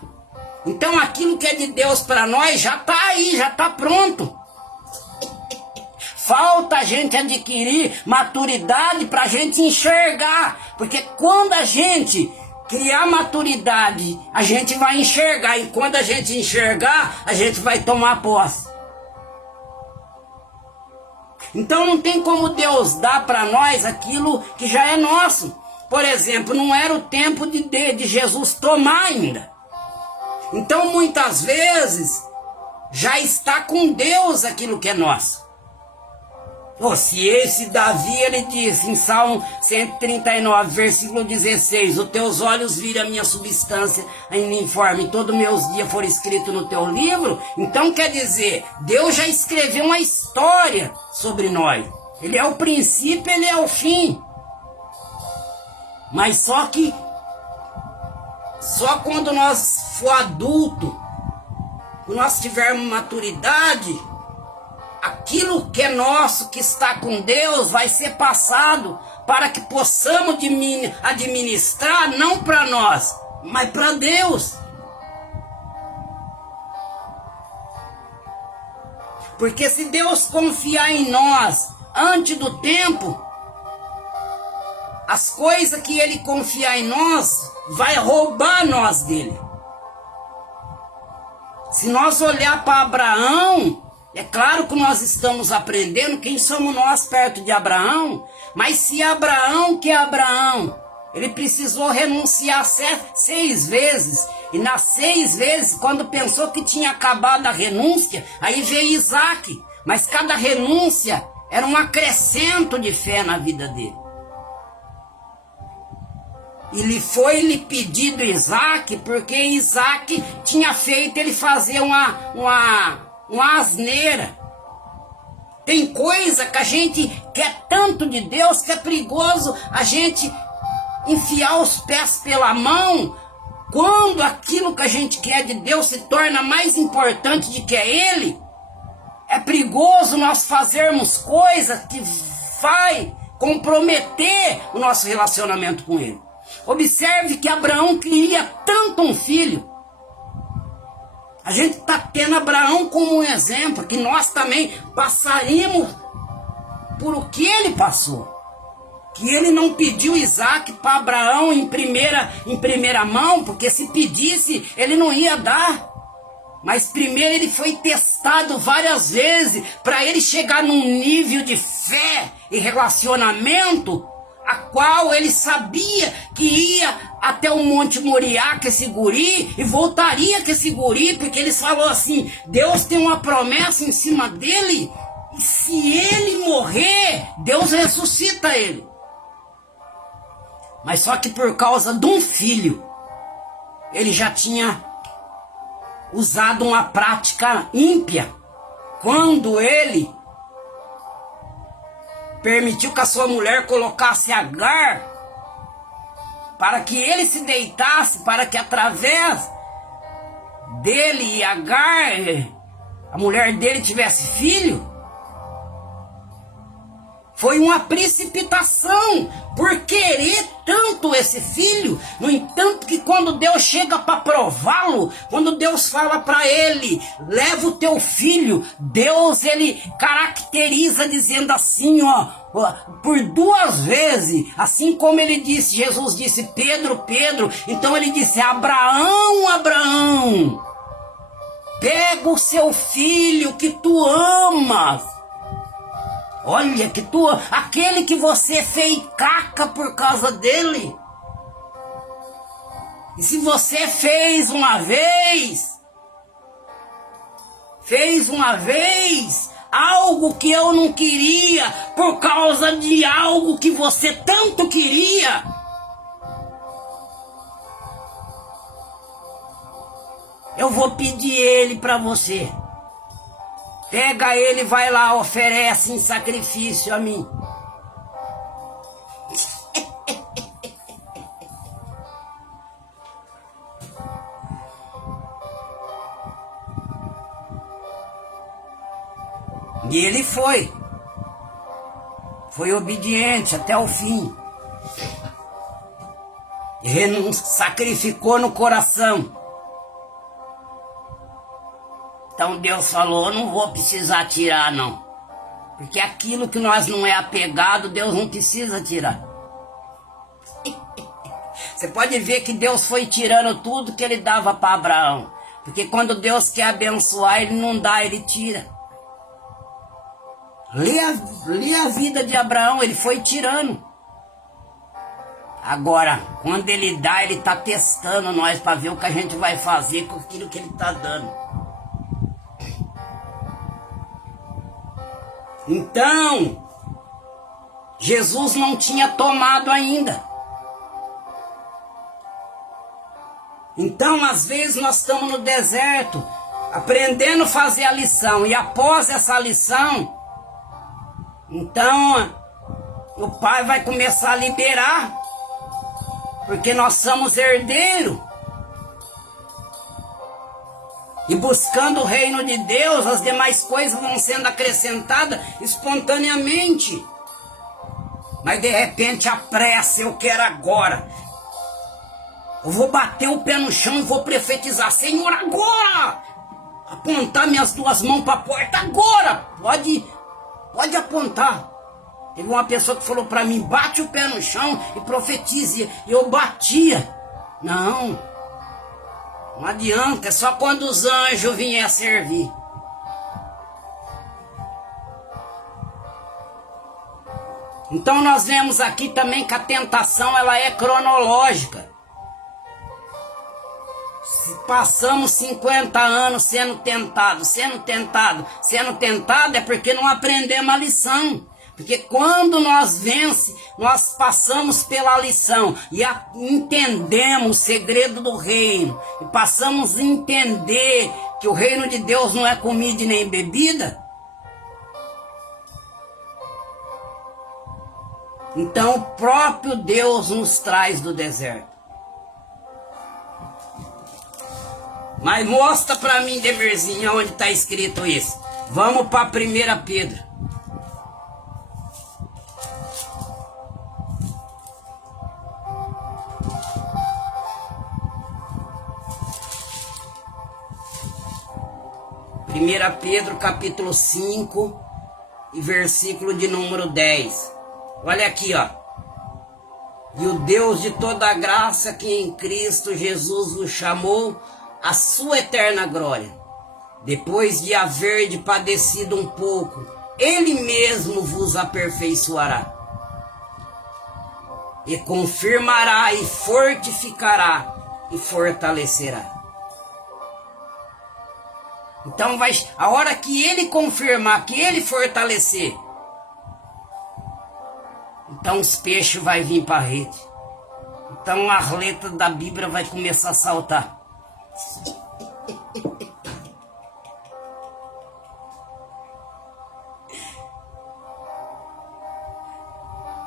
Então aquilo que é de Deus para nós já está aí, já está pronto. Falta a gente adquirir maturidade para a gente enxergar. Porque quando a gente criar maturidade, a gente vai enxergar. E quando a gente enxergar, a gente vai tomar posse. Então não tem como Deus dar para nós aquilo que já é nosso. por exemplo, não era o tempo de Jesus tomar ainda. Então, muitas vezes, já está com Deus aquilo que é nosso. Se esse Davi, ele diz em Salmo 139, versículo 16, os teus olhos viram a minha substância ainda informe, todos meus dias foram escritos no teu livro. Então quer dizer, Deus já escreveu uma história sobre nós. Ele é o princípio, ele é o fim. Mas só quando nós for adulto, quando nós tivermos maturidade, aquilo que é nosso, que está com Deus, vai ser passado para que possamos administrar, não para nós, mas para Deus. Porque se Deus confiar em nós antes do tempo, as coisas que Ele confiar em nós, vai roubar nós dele. Se nós olhar para Abraão, é claro que nós estamos aprendendo quem somos nós perto de Abraão, mas se Abraão, que é Abraão, ele precisou renunciar 6 vezes, e nas 6 vezes, quando pensou que tinha acabado a renúncia, aí veio Isaac, mas cada renúncia era um acrescento de fé na vida dele. E lhe foi pedido Isaac, porque Isaac tinha feito ele fazer uma asneira. Tem coisa que a gente quer tanto de Deus que é perigoso a gente enfiar os pés pela mão, quando aquilo que a gente quer de Deus se torna mais importante do que é Ele. É perigoso nós fazermos coisas que vai comprometer o nosso relacionamento com Ele. Observe que Abraão queria tanto um filho. A gente está tendo Abraão como um exemplo, que nós também passaremos por o que ele passou. Que ele não pediu Isaac para Abraão em primeira mão, porque se pedisse, ele não ia dar. Mas primeiro ele foi testado várias vezes, para ele chegar num nível de fé e relacionamento, a qual ele sabia que ia até o Monte Moriá, que esse guri, e voltaria com esse guri, porque ele falou assim, Deus tem uma promessa em cima dele, e se ele morrer, Deus ressuscita ele. Mas só que por causa de um filho, ele já tinha usado uma prática ímpia, quando ele permitiu que a sua mulher colocasse Agar, para que ele se deitasse, para que através dele e Agar, a mulher dele, tivesse filho. Foi uma precipitação por querer tanto esse filho. No entanto, que quando Deus chega para prová-lo, quando Deus fala para ele, leva o teu filho, Deus, ele caracteriza dizendo assim, por 2 vezes, assim como ele disse, Jesus disse, Pedro, Pedro, então ele disse, Abraão, Abraão, pega o seu filho que tu amas. Olha que aquele que você fez caca por causa dele. E se você fez uma vez algo que eu não queria, por causa de algo que você tanto queria, eu vou pedir ele para você. Pega ele, vai lá, oferece em sacrifício a mim. E ele foi obediente até o fim. E sacrificou no coração. Então Deus falou, eu não vou precisar tirar não. Porque aquilo que nós não é apegado, Deus não precisa tirar. Você pode ver que Deus foi tirando tudo que ele dava para Abraão. Porque quando Deus quer abençoar, ele não dá, ele tira. Lê a vida de Abraão, ele foi tirando. Agora, quando ele dá, ele está testando nós para ver o que a gente vai fazer com aquilo que ele está dando. Então, Jesus não tinha tomado ainda. Então, às vezes, nós estamos no deserto, aprendendo a fazer a lição. E após essa lição, então, o Pai vai começar a liberar. Porque nós somos herdeiros. E buscando o reino de Deus, as demais coisas vão sendo acrescentadas espontaneamente. Mas de repente a pressa, eu quero agora. Eu vou bater o pé no chão e vou profetizar. Senhor, agora! Apontar minhas duas mãos para a porta, agora! Pode apontar. Teve uma pessoa que falou para mim, bate o pé no chão e profetize. E eu batia. Não adianta, é só quando os anjos vierem servir. Então nós vemos aqui também que a tentação ela é cronológica. Se passamos 50 anos sendo tentado, é porque não aprendemos a lição. Porque quando nós vence, nós passamos pela lição e entendemos o segredo do reino. E passamos a entender que o reino de Deus não é comida nem bebida. Então o próprio Deus nos traz do deserto. Mas mostra para mim, Demerzinho, onde está escrito isso. Vamos para 1 Pedro. Pedro capítulo 5 e versículo de número 10. Olha aqui, ó. E o Deus de toda a graça que em Cristo Jesus vos chamou à sua eterna glória, depois de haver padecido um pouco, Ele mesmo vos aperfeiçoará e confirmará e fortificará e fortalecerá. Então a hora que ele confirmar, que ele fortalecer, então os peixes vão vir para a rede. Então as letras da Bíblia vai começar a saltar.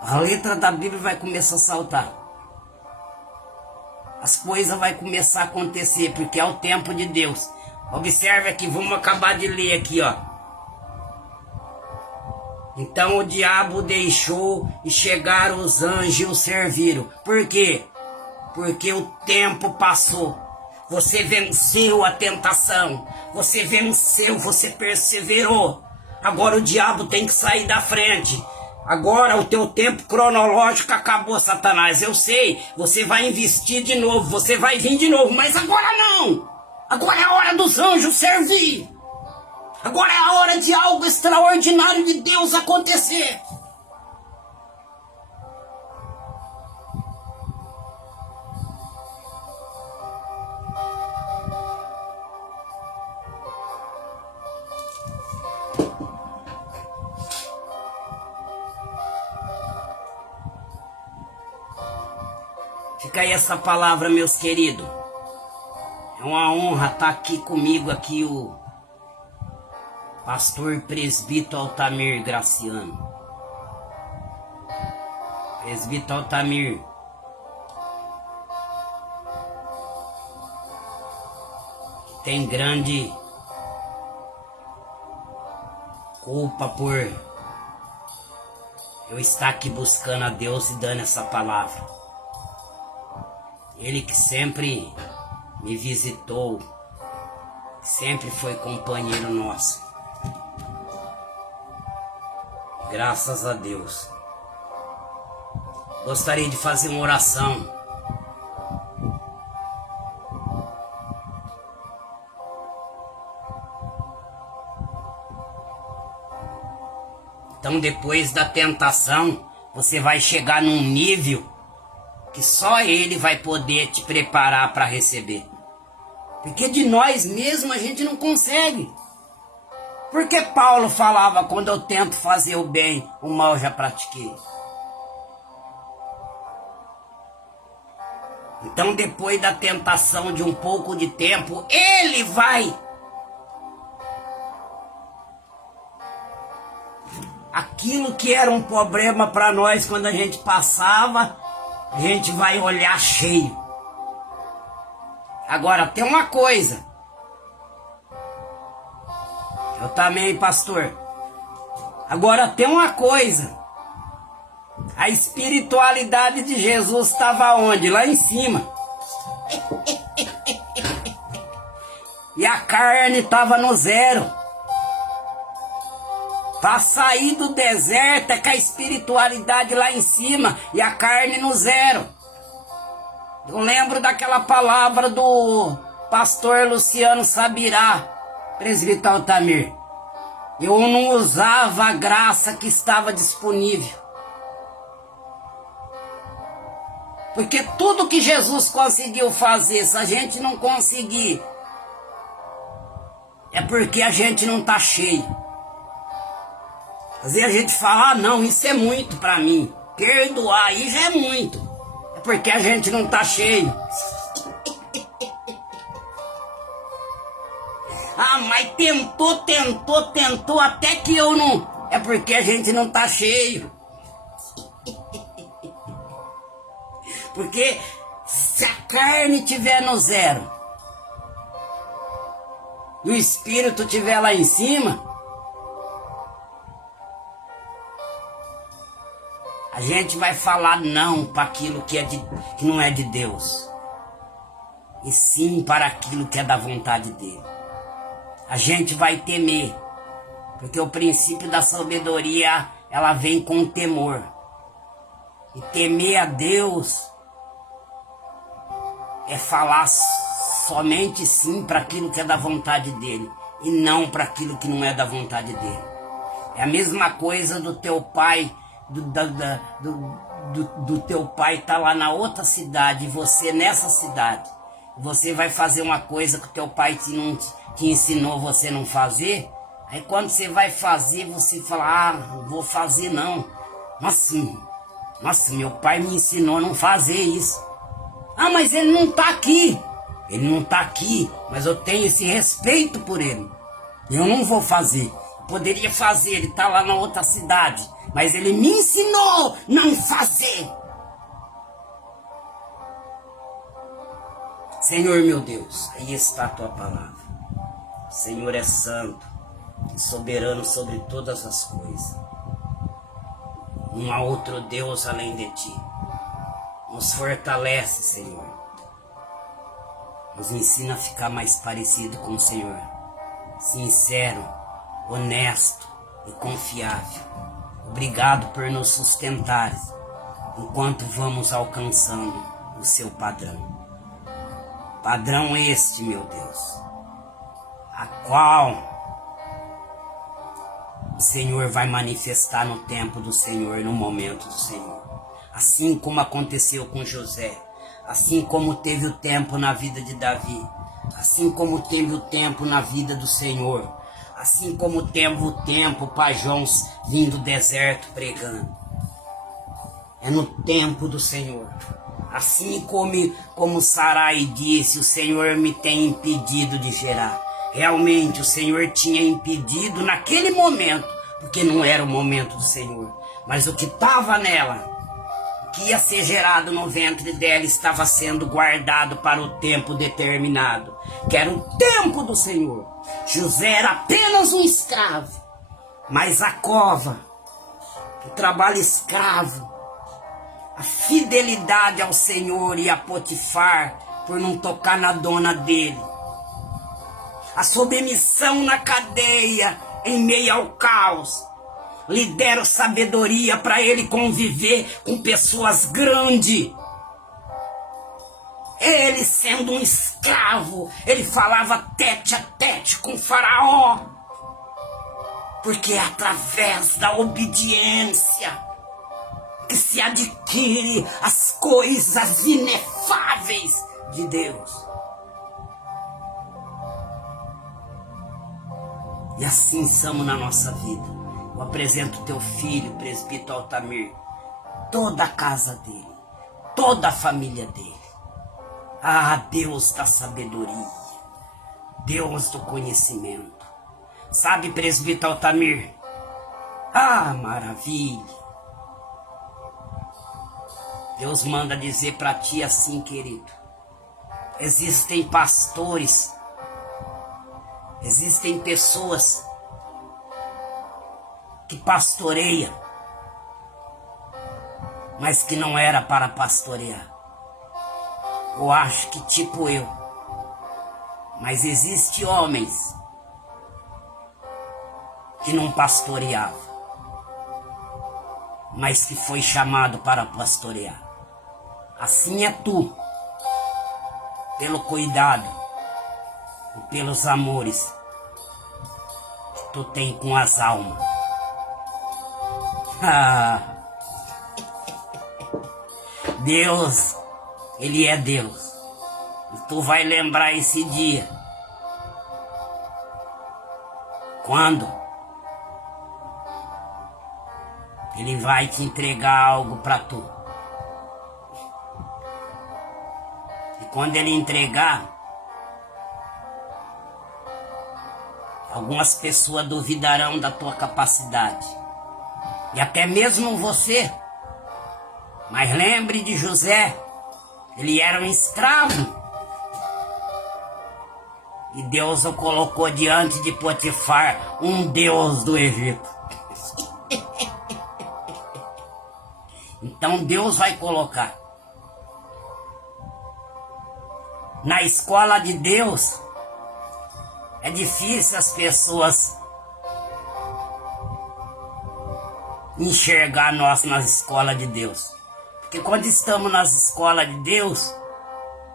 A letra da Bíblia vai começar a saltar. As coisas vão começar a acontecer, porque é o tempo de Deus. Observe aqui, vamos acabar de ler aqui, ó. Então o diabo deixou e chegaram os anjos e o serviram. Por quê? Porque o tempo passou. Você venceu a tentação. Você venceu, você perseverou. Agora o diabo tem que sair da frente. Agora o teu tempo cronológico acabou, Satanás. Eu sei, você vai investir de novo, você vai vir de novo, mas agora não. Agora é a hora dos anjos servir. Agora é a hora de algo extraordinário de Deus acontecer. Fica aí essa palavra, meus queridos. É uma honra estar aqui comigo, aqui o pastor presbítero Altamir Graciano. Presbítero Altamir. Que tem grande culpa por eu estar aqui buscando a Deus e dando essa palavra. Ele que sempre me visitou, sempre foi companheiro nosso. Graças a Deus. Gostaria de fazer uma oração. Então, depois da tentação, você vai chegar num nível que só Ele vai poder te preparar para receber. Porque de nós mesmos a gente não consegue. Porque Paulo falava, quando eu tento fazer o bem, o mal já pratiquei. Então depois da tentação de um pouco de tempo, Ele vai. Aquilo que era um problema para nós quando a gente passava, a gente vai olhar cheio. Agora tem uma coisa. Eu também, pastor. Agora tem uma coisa. A espiritualidade de Jesus estava onde? Lá em cima. E a carne estava no zero. Para sair do deserto é com a espiritualidade lá em cima e a carne no zero. Eu lembro daquela palavra do pastor Luciano Sabirá, presbítero Altamir. Eu não usava a graça que estava disponível. Porque tudo que Jesus conseguiu fazer, se a gente não conseguir, é porque a gente não está cheio. Às vezes a gente fala, ah não, isso é muito para mim. Perdoar aí já é muito. É porque a gente não está cheio. Ah, mas tentou, até que eu não... É porque a gente não está cheio. Porque se a carne estiver no zero e o espírito estiver lá em cima, a gente vai falar não para aquilo que não é de Deus, e sim para aquilo que é da vontade dele. A gente vai temer, porque o princípio da sabedoria, ela vem com o temor. E temer a Deus é falar somente sim para aquilo que é da vontade dele, e não para aquilo que não é da vontade dele. É a mesma coisa do teu pai, do teu pai tá lá na outra cidade e você nessa cidade. Você vai fazer uma coisa que o teu pai te ensinou você não fazer. Aí quando você vai fazer, você fala, ah, não vou fazer não. Nossa, meu pai me ensinou a não fazer isso. Ah, mas ele não tá aqui. Ele não tá aqui, mas eu tenho esse respeito por ele. Eu não vou fazer. Poderia fazer, ele tá lá na outra cidade, mas ele me ensinou a não fazer. Senhor meu Deus, aí está a tua palavra. O Senhor é santo, soberano sobre todas as coisas. Não há outro Deus além de ti. Nos fortalece, Senhor. Nos ensina a ficar mais parecido com o Senhor. Sincero, honesto e confiável. Obrigado por nos sustentar enquanto vamos alcançando o seu padrão. Padrão este, meu Deus, a qual o Senhor vai manifestar no tempo do Senhor, no momento do Senhor. Assim como aconteceu com José, assim como teve o tempo na vida de Davi, assim como teve o tempo na vida do Senhor, assim como teve o tempo para João vindo do deserto pregando. É no tempo do Senhor. Assim como Sarai disse, o Senhor me tem impedido de gerar. Realmente o Senhor tinha impedido naquele momento, porque não era o momento do Senhor. Mas o que estava nela, que ia ser gerado no ventre dela, estava sendo guardado para o tempo determinado, que era o tempo do Senhor. José era apenas um escravo, mas a cova, o trabalho escravo, a fidelidade ao Senhor e a Potifar por não tocar na dona dele, a submissão na cadeia em meio ao caos, lhe deram sabedoria para ele conviver com pessoas grandes. Ele sendo um escravo, ele falava tete a tete com Faraó, porque é através da obediência que se adquire as coisas inefáveis de Deus. E assim somos na nossa vida. Eu apresento teu filho, presbítero Altamir, toda a casa dele, toda a família dele. Ah, Deus da sabedoria, Deus do conhecimento. Sabe, presbítero Altamir? Ah, maravilha. Deus manda dizer para ti assim, querido. Existem pastores, existem pessoas que pastoreiam, mas que não era para pastorear. Eu acho que tipo eu. Mas existe homens que não pastoreava, mas que foi chamado para pastorear. Assim é tu, pelo cuidado e pelos amores que tu tem com as almas. Deus, Ele é Deus. E tu vai lembrar esse dia, quando Ele vai te entregar algo para tu. E quando Ele entregar, algumas pessoas duvidarão da tua capacidade. E até mesmo você. Mas lembre de José. Ele era um escravo. E Deus o colocou diante de Potifar, um deus do Egito. Então Deus vai colocar. Na escola de Deus, é difícil as pessoas enxergar nós nas escolas de Deus. Porque quando estamos nas escolas de Deus,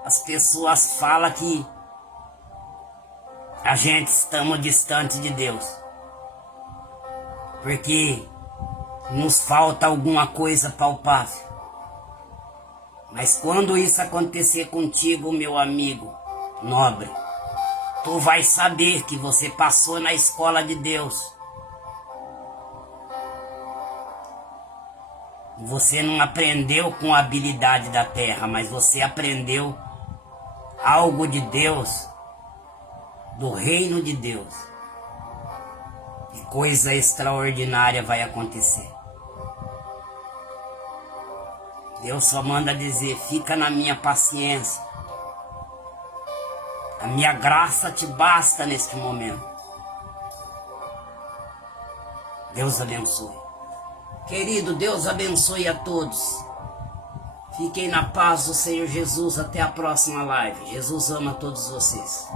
as pessoas falam que a gente estamos distante de Deus. Porque nos falta alguma coisa palpável. Mas quando isso acontecer contigo, meu amigo nobre, tu vai saber que você passou na escola de Deus. Você não aprendeu com a habilidade da terra, mas você aprendeu algo de Deus, do reino de Deus. E coisa extraordinária vai acontecer. Deus só manda dizer, fica na minha paciência. A minha graça te basta neste momento. Deus abençoe. Querido, Deus abençoe a todos. Fiquem na paz do Senhor Jesus. Até a próxima live. Jesus ama todos vocês.